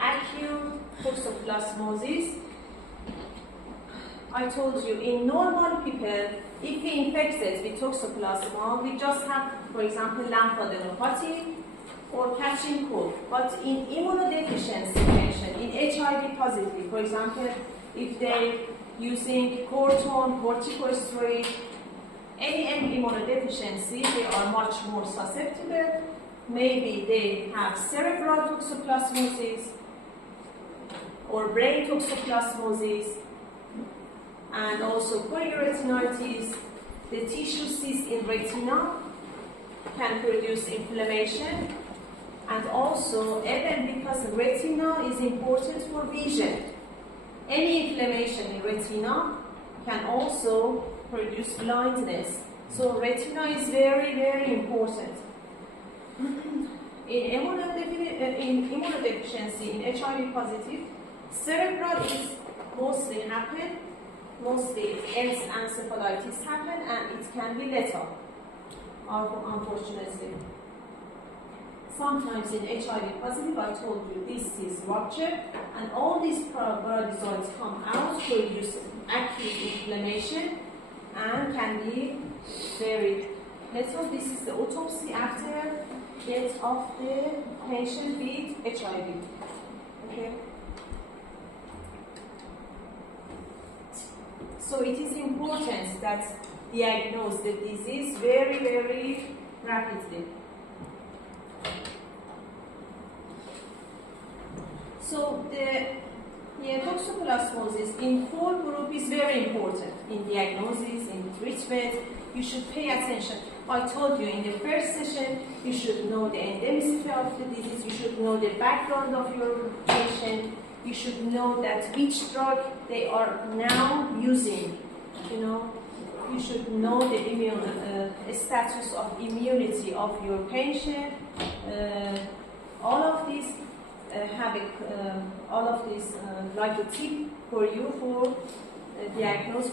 acute toxoplasmosis. I told you, in normal people, if we infected with toxoplasma, we just have, for example, lymphadenopathy or catching cold. But in immunodeficiency patient, in HIV positive, for example, if they using cortisone, corticosteroid, any immunodeficiency, they are much more susceptible. Maybe they have cerebral toxoplasmosis or brain toxoplasmosis, and also polyretinitis. The tissue cyst in retina can produce inflammation, and also even because retina is important for vision, any inflammation in retina can also produce blindness. So retina is very, very important. In immunodeficiency, in HIV positive, cerebral is mostly happen, mostly else encephalitis happen, and it can be lethal, unfortunately. Sometimes in HIV positive, I told you this is rupture, and all these parasitoids come out, produce acute inflammation, and can be very lethal. This is the autopsy after death of the patient with HIV. Okay. So it is important that diagnose the disease very, very rapidly. So the toxoplasmosis in whole group is very important in diagnosis, in treatment. You should pay attention. I told you in the first session, you should know the endemicity of the disease, you should know the background of your patient, you should know that which drug they are now using. You know, you should know the immune status of immunity of your patient. All of these like a tip for you for diagnose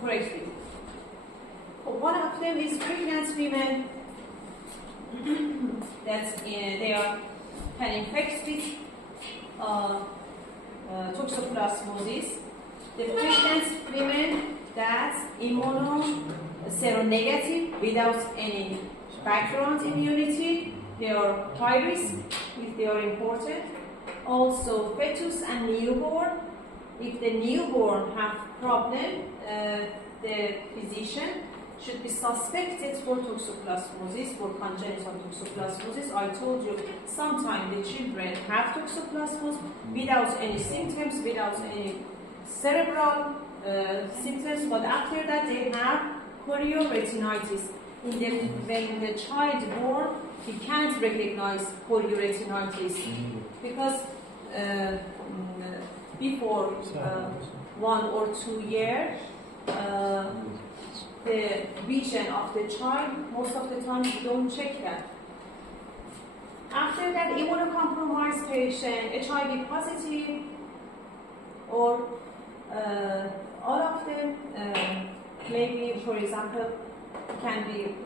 correctly. One of them is pregnant women that they can infect with toxoplasmosis. The pregnant women that seronegative without any background immunity, they are high risk if they are important. Also fetus and newborn. If the newborn have problem, the physician should be suspected for toxoplasmosis, for congenital toxoplasmosis. I told you, sometimes the children have toxoplasmosis without any symptoms, without any cerebral symptoms, but after that they have chorioretinitis. When the child born, he can't recognize chorioretinitis because before 1 or 2 years, the vision of the child, most of the time you don't check that. After that, immunocompromised patient, HIV positive, or all of them, maybe, for example, can be,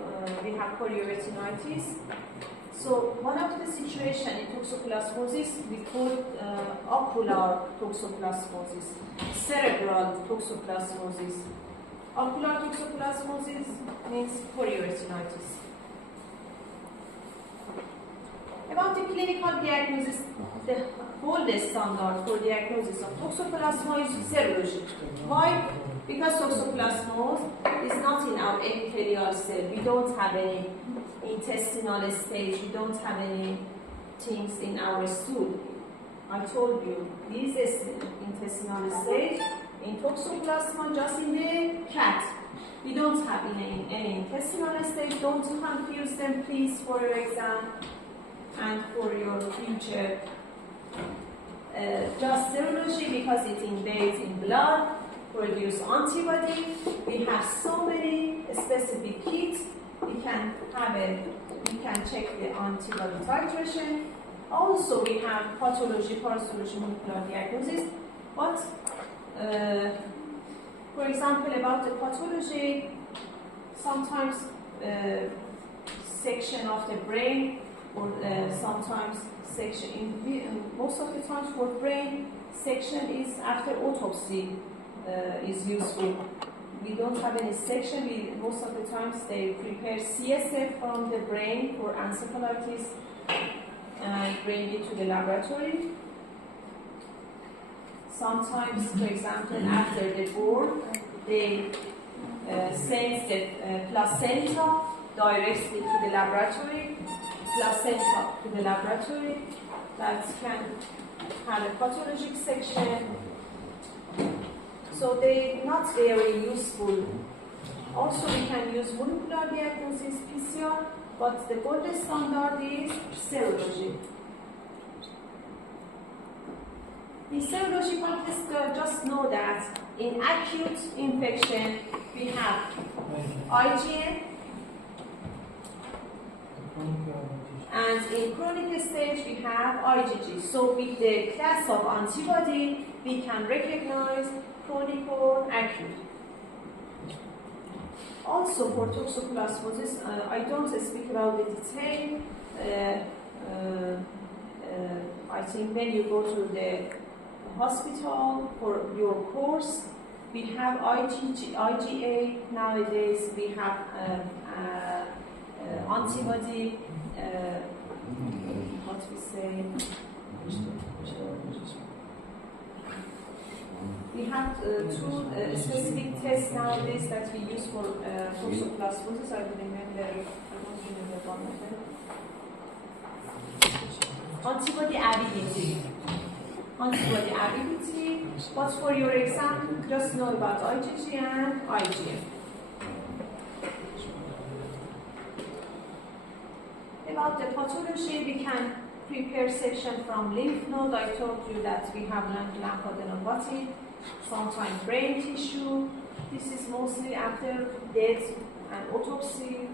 we have chorioretinitis. So one of the situations in toxoplasmosis, we call it ocular toxoplasmosis, cerebral toxoplasmosis. Ocular toxoplasmosis means chorioretinitis. About the clinical diagnosis, the gold standard for diagnosis of toxoplasma is serology. Why? Because toxoplasmosis is not in our epithelial cell. We don't have any intestinal stage. We don't have any things in our stool. I told you, these is intestinal stage in toxoplasma just in the cat. We don't have any intestinal stage. Don't confuse them, please, for your exam and for your future. Just serology because it invades in blood, produce antibody. We have so many specific kits. We can check the antibody titration. Also, we have pathology, parasitology, molecular diagnosis. But, for example, about the pathology, sometimes section of the brain, or sometimes section in most of the times for brain section is after autopsy is useful. We don't have any section. Most of the times they prepare CSF from the brain for encephalitis and bring it to the laboratory. Sometimes, for example, after the birth, they send the placenta directly to the laboratory. Placenta to the laboratory that can have a pathologic section. So they're not very useful. Also, we can use molecular diagnosis, PCR, but the gold standard is serology. In serology context, just know that in acute infection, we have IgM, and in chronic stage, we have IgG. So with the class of antibody, we can recognize chronic or acute. Also for toxoplasmosis, I don't speak about the detail. I think when you go to the hospital for your course, we have IgA nowadays, we have antibody, what we say, we have two specific tests nowadays that we use for toxoplasmosis. I don't remember one of them. Antibody avidity. Antibody avidity, but for your exam, just know about IgG and IgM. About the pathology, we can prepare section from lymph node. I told you that we have lymphadenopathy, sometimes brain tissue. This is mostly after death and autopsy,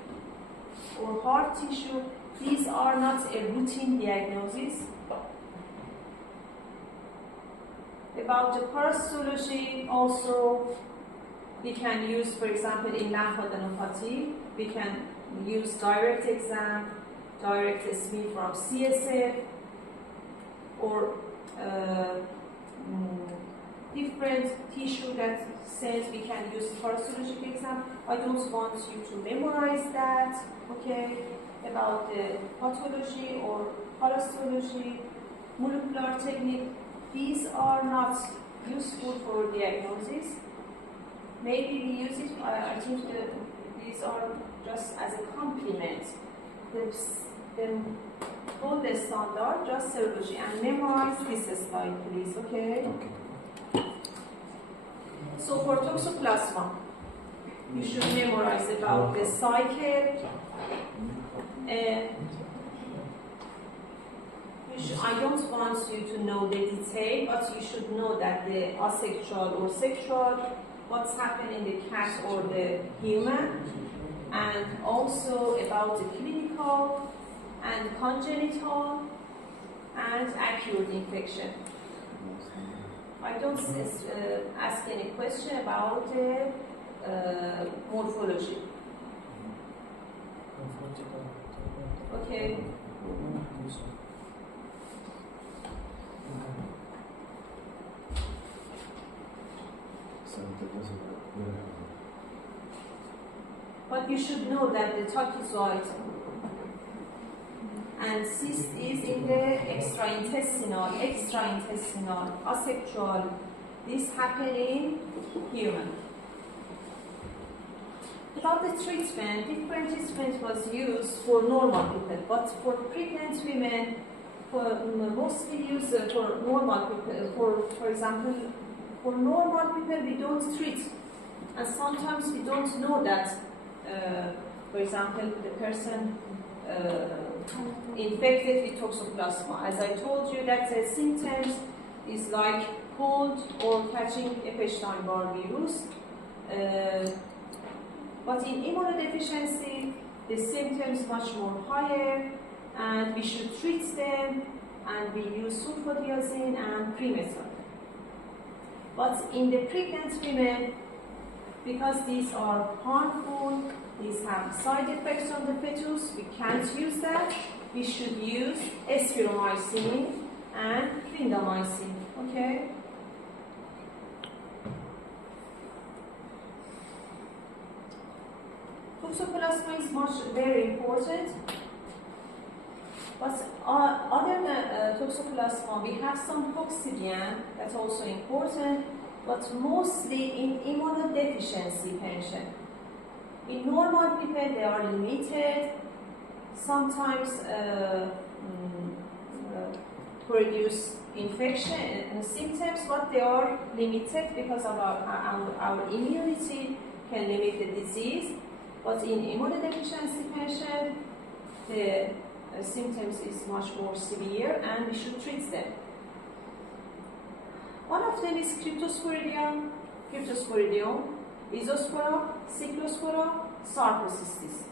or heart tissue. These are not a routine diagnosis. About the parasitology, also we can use, for example, in lymphadenopathy, we can use direct exam, direct SME from CSF, or different tissue that says we can use parasitologic exam. I don't want you to memorize that, okay? About the pathology or parasitology, molecular technique, these are not useful for diagnosis. Maybe we use it, I think these are just as a complement. The gold standard, just serology, and memorize this slide, please, okay? So for toxoplasma, you should memorize about the cycle. I don't want you to know the detail, but you should know that the asexual or sexual, what's happening in the cat or the human, and also about the clinical and congenital and acute infection. I don't ask any question about the morphology. Okay. But you should know that the tracheozoid and cyst is in the extraintestinal, asexual. This happen in human. About the treatment, different treatment was used for normal people, but for pregnant women, mostly used for normal people. For example, for normal people we don't treat, and sometimes we don't know that. For example, the person infected with toxoplasma. As I told you, that the symptoms is like cold or catching Epstein-Barr virus. But in immunodeficiency, the symptoms much more higher, and we should treat them, and we use sulfadiazine and primetol. But in the pregnant women, because these are harmful, these have side effects on the fetus, we can't use that. We should use espironolacin and clindamycin. Okay? Toxoplasma is very important. But other than toxoplasma, we have some coccidian that's also important, but mostly in immunodeficiency patient. In normal people, they are limited. Sometimes produce infection symptoms, but they are limited because of our immunity can limit the disease. But in immunodeficiency patient, the symptoms is much more severe, and we should treat them. One of them is Cryptosporidium, Rhizospora, Cyclospora, Sarcocystis.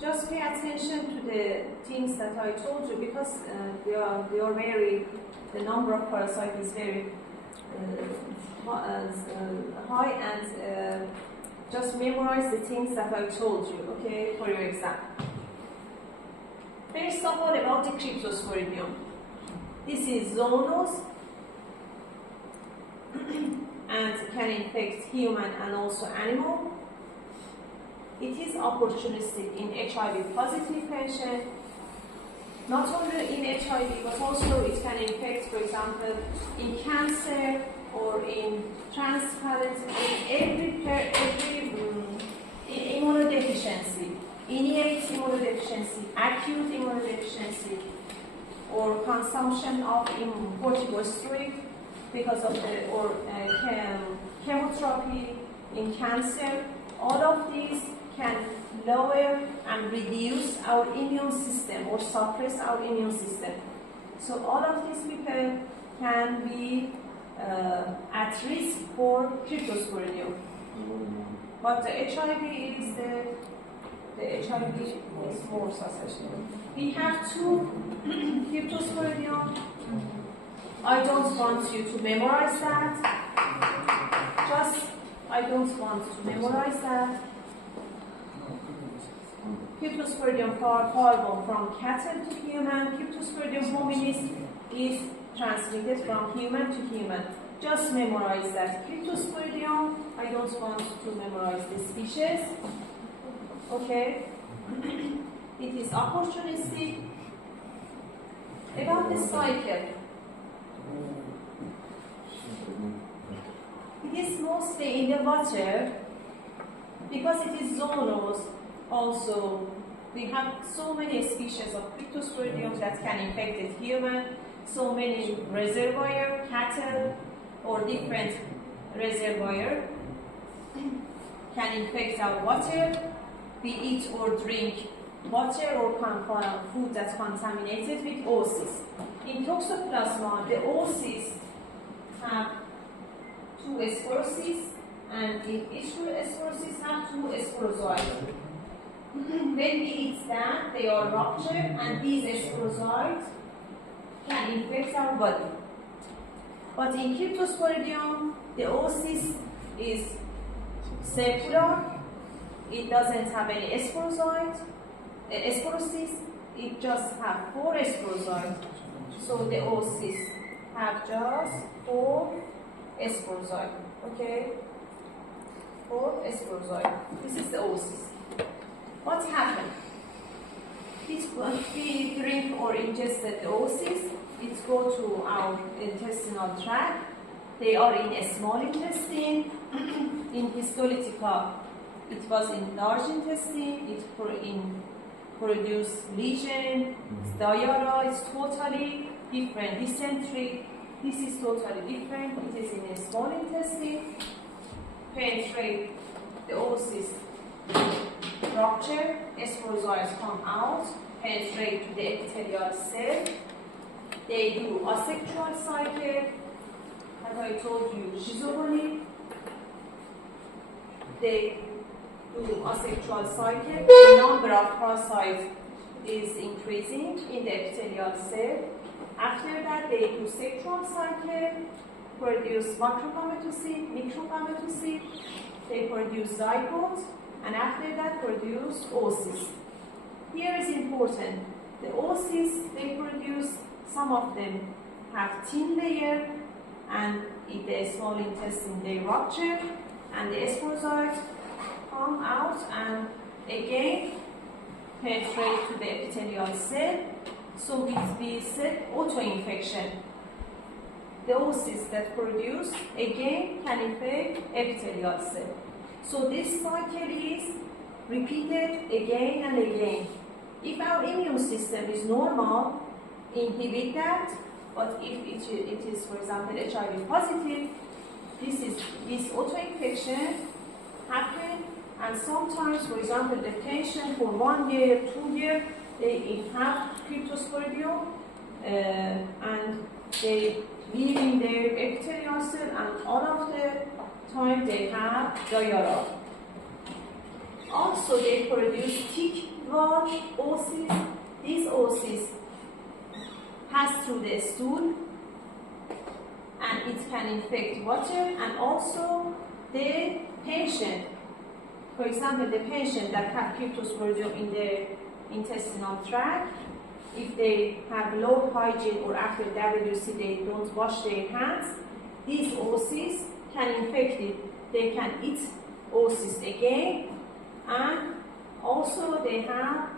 Just pay attention to the things that I told you, because they are very, the number of parasites is very high, and just memorize the things that I told you, okay, for your exam. First of all, about the Cryptosporidium. This is zoonose and can infect human and also animal. It is opportunistic in HIV positive patient. Not only in HIV, but also it can infect, for example, in cancer or in transparent, in every immunodeficiency, innate immunodeficiency, acute immunodeficiency, or consumption of corticosteroid because of the chemotherapy in cancer. All of these can lower and reduce our immune system or suppress our immune system. So all of these people can be at risk for Cryptosporidium. But the HIV is the HIV is more susceptible. We have two Cryptosporidium. I don't want you to memorize that. I don't want to memorize that. Cryptosporidium parvum from cattle to human. Cryptosporidium hominis is transmitted from human to human. Just memorize that. Cryptosporidium, I don't want to memorize the species. Okay? It is opportunistic. About the cycle. It is mostly in the water because it is zoonose. Also, we have so many species of Cryptosporidium that can infect the human, so many reservoir, cattle, or different reservoir can infect our water. We eat or drink water or food that's contaminated with oocysts. In Toxoplasma, the oocysts have two sporocysts, and in each sporocysts have two sporozoids. When we eat that, they are ruptured, and these sporozoids can infect our body. But in Cryptosporidium, the oocyst is circular, it doesn't have any sporocytes, sporocysts. It just have 4 sporocytes. So the oocysts have just 4 sporocytes. Okay, 4 sporocytes. This is the oocyst. What happened? When we drink or ingested the oocysts, it go to our intestinal tract. They are in a small intestine. In histolytica, it was in large intestine. It produce lesion, diarrhea. It's totally different. Dysentery, this is totally different. It is in a small intestine. Penetrate the oocyst, rupture, sporozoites come out, penetrate to the epithelial cell. They do asexual cycle. As I told you, schizophrenia. They do asexual cycle. The number of parasites is increasing in the epithelial cell. After that, they do sexual cycle, produce macrogametocele, microgametocele. They produce zygote, and after that, produce oocysts. Here is important. The oocysts they produce, some of them have thin layer, and in the small intestine they rupture, and the sporozoites come out and again penetrate to the epithelial cell. So we said autoinfection. The oocysts that produce again can infect epithelial cell. So this cycle is repeated again and again. If our immune system is normal, inhibit that. But if it is, for example, HIV positive, this autoinfection happen, and sometimes, for example, the patient for 1 year, 2 years, they have cryptosporidium, and they live in their epithelial cell, and all of the time they have diarrhea. Also, they produce thick wall oocysts. These oocysts pass through the stool, and it can infect water, and also the patient, for example, the patient that have cryptosporidium in the intestinal tract, if they have low hygiene or after WC they don't wash their hands, these oocysts can infect it. They can eat oocysts again, and also they have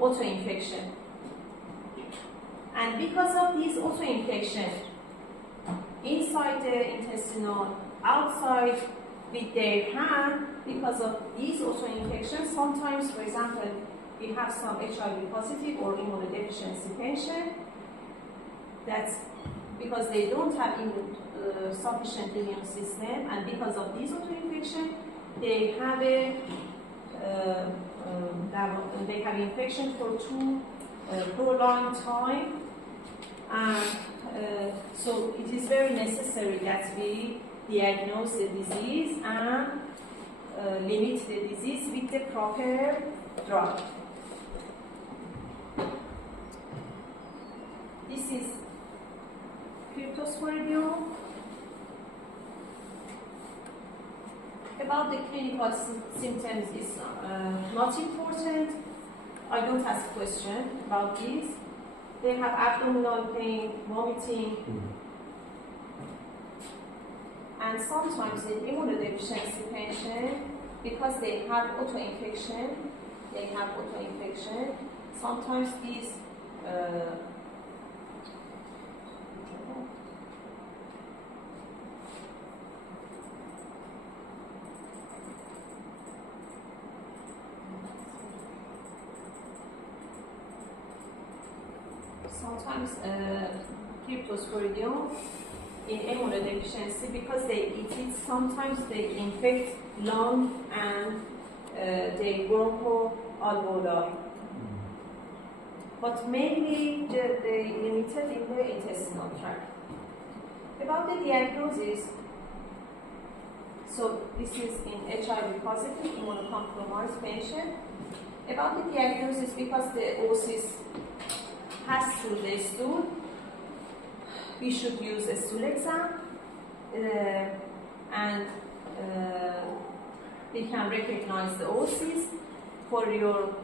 autoinfection. And because of these autoinfection, inside the intestinal, outside with their hand, because of these autoinfections, sometimes, for example, we have some HIV positive or immunodeficiency patient. That's because they don't have sufficient immune system, and because of these autoinfection, they have infection for too prolonged time, and so it is very necessary that we diagnose the disease and limit the disease with the proper drug. This is cryptosporidium. About the clinical symptoms is not important. I don't ask question about this. They have abdominal pain, vomiting, and sometimes in immunodeficiency patient, because they have autoinfection, sometimes these cryptosporidium in immunodeficiency, because they eat it, sometimes they infect lung and the bronchoalveoli. But mainly they limited in the intestinal tract. About the diagnosis, so this is in HIV positive immunocompromised patient. About the diagnosis, because the oocysts pass through the stool, we should use a stool exam, and we can recognize the oocyst. For your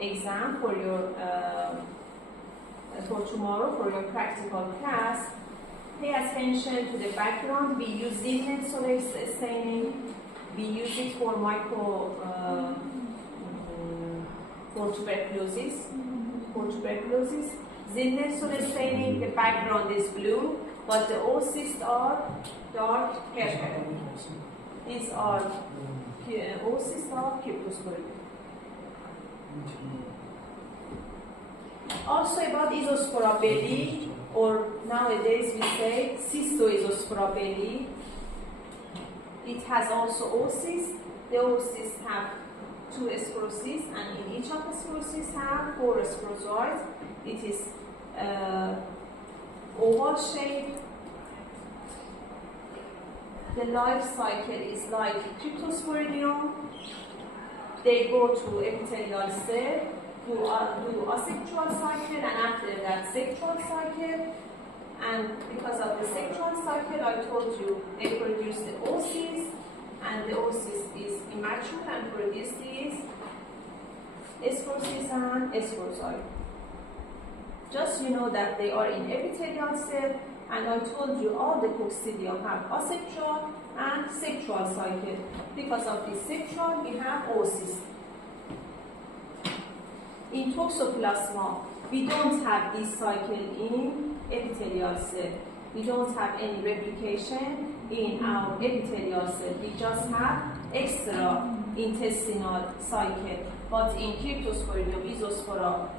exam, for tomorrow, for your practical class, pay attention to the background. We use Zealand solar staining. We use it for for tuberculosis. Zealand solar staining, the background is blue, but the oocysts are dark purple. These are oocysts of cryptosporidium. Also about isospora belli, or nowadays we say cystoisospora belli. It has also oocysts. The oocysts have 2 sporocysts, and in each of the sporocysts have 4 sporozoids. It is oval shape. The life cycle is like cryptosporidium. They go to epithelial cell, do asexual cycle, and after that sexual cycle. And because of the sexual cycle, I told you they produce the oocyst, and the oocyst is immature and produce these sporocysts and sporozoid. Just you know that they are in epithelial cell, and I told you all the coccidia have asexual and sexual cycle. Because of this sexual, we have oocyst. In Toxoplasma, we don't have this cycle in epithelial cell. We don't have any replication in our epithelial cell. We just have extra intestinal cycle. But in Cryptosporidium, Isospora,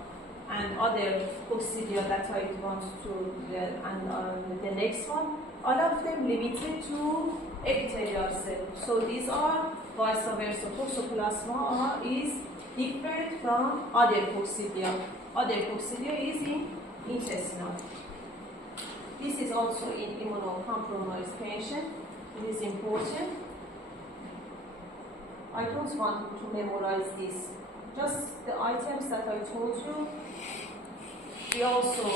and other coccidia that I want to, and the next one, all of them limited to epithelial cell. So these are vice versa. Toxoplasma is different from other coccidia. Other coccidia is in intestinal. This is also in immunocompromised patient. It is important. I don't want to memorize this. Just the items that I told you. We also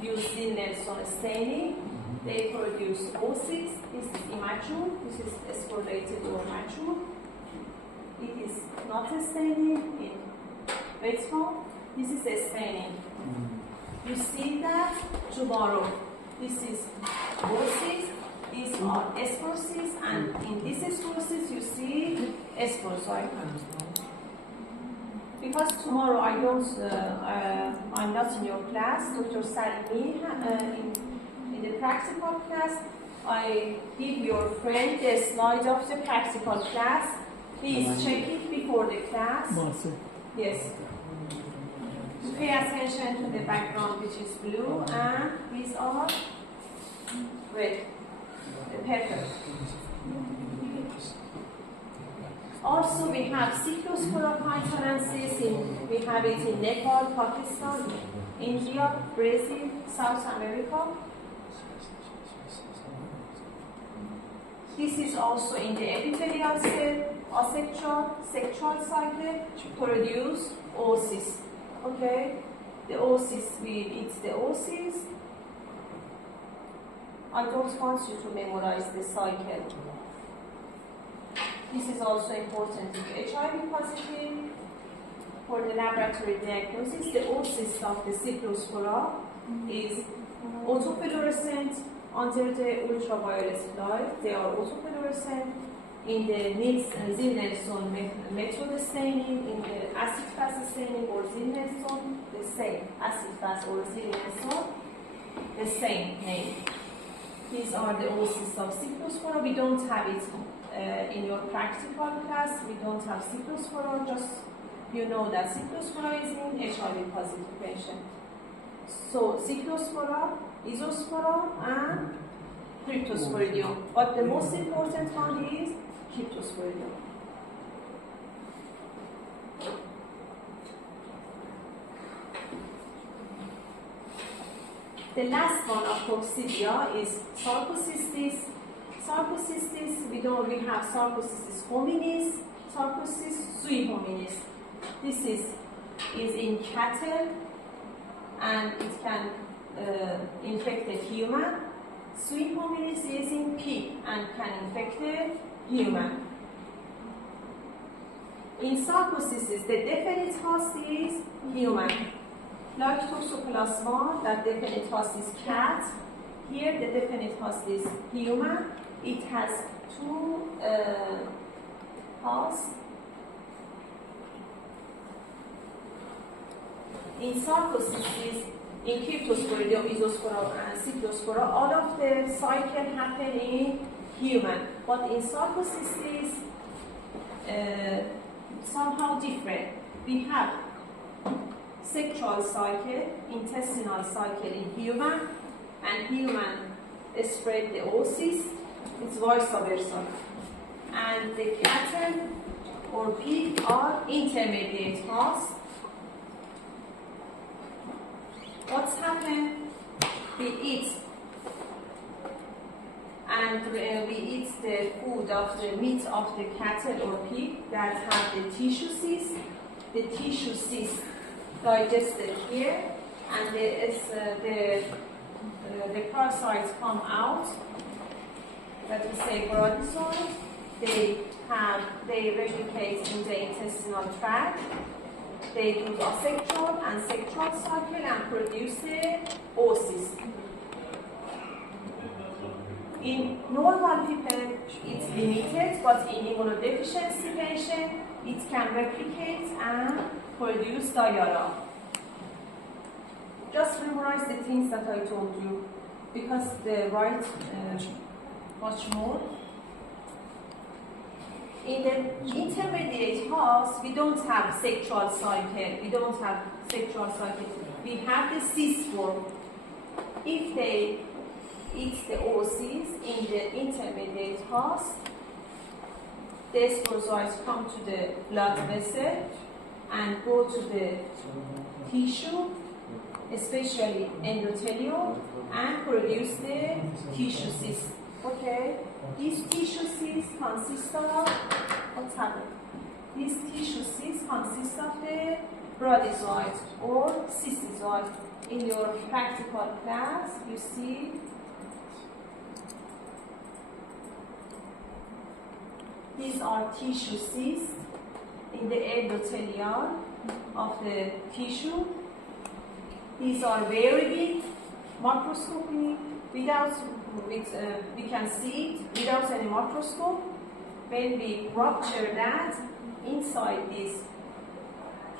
use Zinelson staining. They produce oocysts. This is immature. This is sporulated or mature. It is not a staining in wet form. This is a staining. You see that tomorrow. This is oocysts. These are sporocysts, and in this sporocyst you see sporozoid. Because tomorrow I don't, I'm not in your class, Dr. Salimi, in the practical class, I give your friend the slide of the practical class. Please check it before the class. Yes. Pay attention to the background, which is blue, and these are red, the pepper. Also, we have Cyclospora pythonensis. We have it in Nepal, Pakistan, India, Brazil, South America. This is also in the epithelial cell, asexual, sexual cycle, produce oocysts. Okay, the oocysts will eat the oocysts. I don't want you to memorize the cycle. This is also important in HIV positive. For the laboratory diagnosis, the oocyst of the Cyclospora is autofluorescent under the ultraviolet light. They are autofluorescent in the Zinelson method staining, in the acid-fast staining or Zinelson, the same. Acid-fast or Zinelson, the same name. These are the oocysts of Cyclospora. We don't have it in your practical class. We don't have Cyclospora, just you know that Cyclospora is in HIV positive patient. So Cyclospora, Isospora, and Cryptosporidium. But the most important one is Cryptosporidium. The last one of coccidia is Sarcocystis. Sarcocystis, we have Sarcocystis hominis, Sarcocystis sui hominis. This is in cattle, and it can infect a human. Sui hominis is in pig and can infect a human. In sarcocysts, the definite host is human. Like toxoplasma, that definite host is cat. Here, the definite host is human. It has two hosts. In sarcocysts, in Cryptosporidium, Mesospora, and Cyclospora, all of the cycle happen in human. But in sarcocysts, somehow different. We have sexual cycle, intestinal cycle in human, and human spread the oocyst. It's vice versa. And the cattle or pig are intermediate hosts. What's happened? We eat, and we eat the food of the meat of the cattle or pig that have the tissue cyst. The tissue cyst digested here, and the parasites come out. That we say parasitoid. They replicate in the intestinal tract. They do the asexual and sexual cycle and produce the oocyst. In normal people, it's limited, but in immunodeficiency patient, it can replicate and produce diarrhea. Just memorize the things that I told you, because they write much more. In the intermediate host, we don't have sexual cycle. We have the cyst form. If they eat the oocyst in the intermediate host, the sporozoites come to the blood vessel and go to the tissue, especially endothelium, and produce the tissue cyst. Okay, these tissue cysts consist of what's happening? These tissue cysts consist of the brachiozoites or cystizoites. In your practical class, you see these are tissue cysts in the endothelium of the tissue. These are very big, macroscopy. We can see it without any microscope. When we rupture that, inside this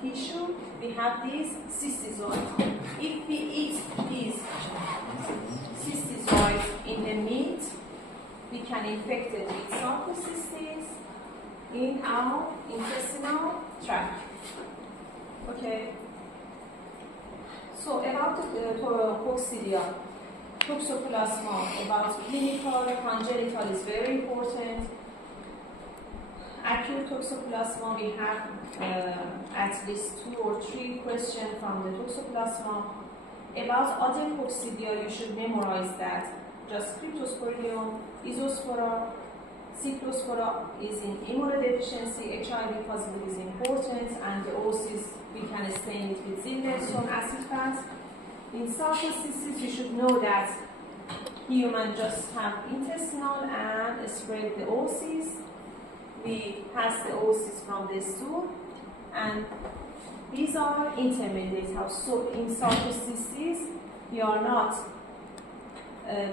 tissue, we have these cystizoids. If we eat these cystizoids in the meat, we can infect it with sarcocysts in our intestinal tract. Okay. So about the coccidia. Toxoplasma, about clinical, congenital is very important. Acute toxoplasma, we have at least 2 or 3 questions from the toxoplasma. About other coccidia, you should memorize that. Just Cryptosporidium, Mesospora, Cyclospora is in immunodeficiency, HIV positive is important, and the oocyst, we can stain it with zilnessone acid fast. In sarcocysts, you should know that humans just have intestinal and spread the oocyst. We pass the oocyst from the stool, and these are intermediate house. So in sarcocysts, we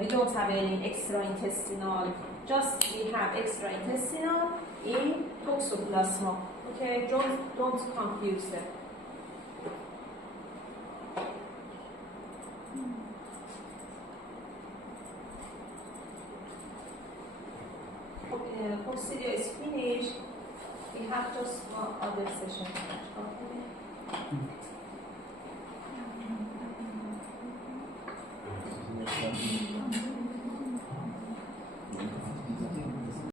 don't have any extraintestinal. Just we have extraintestinal in toxoplasma. Okay, don't confuse them. Coccidia is finished. We have just one other session. Okay.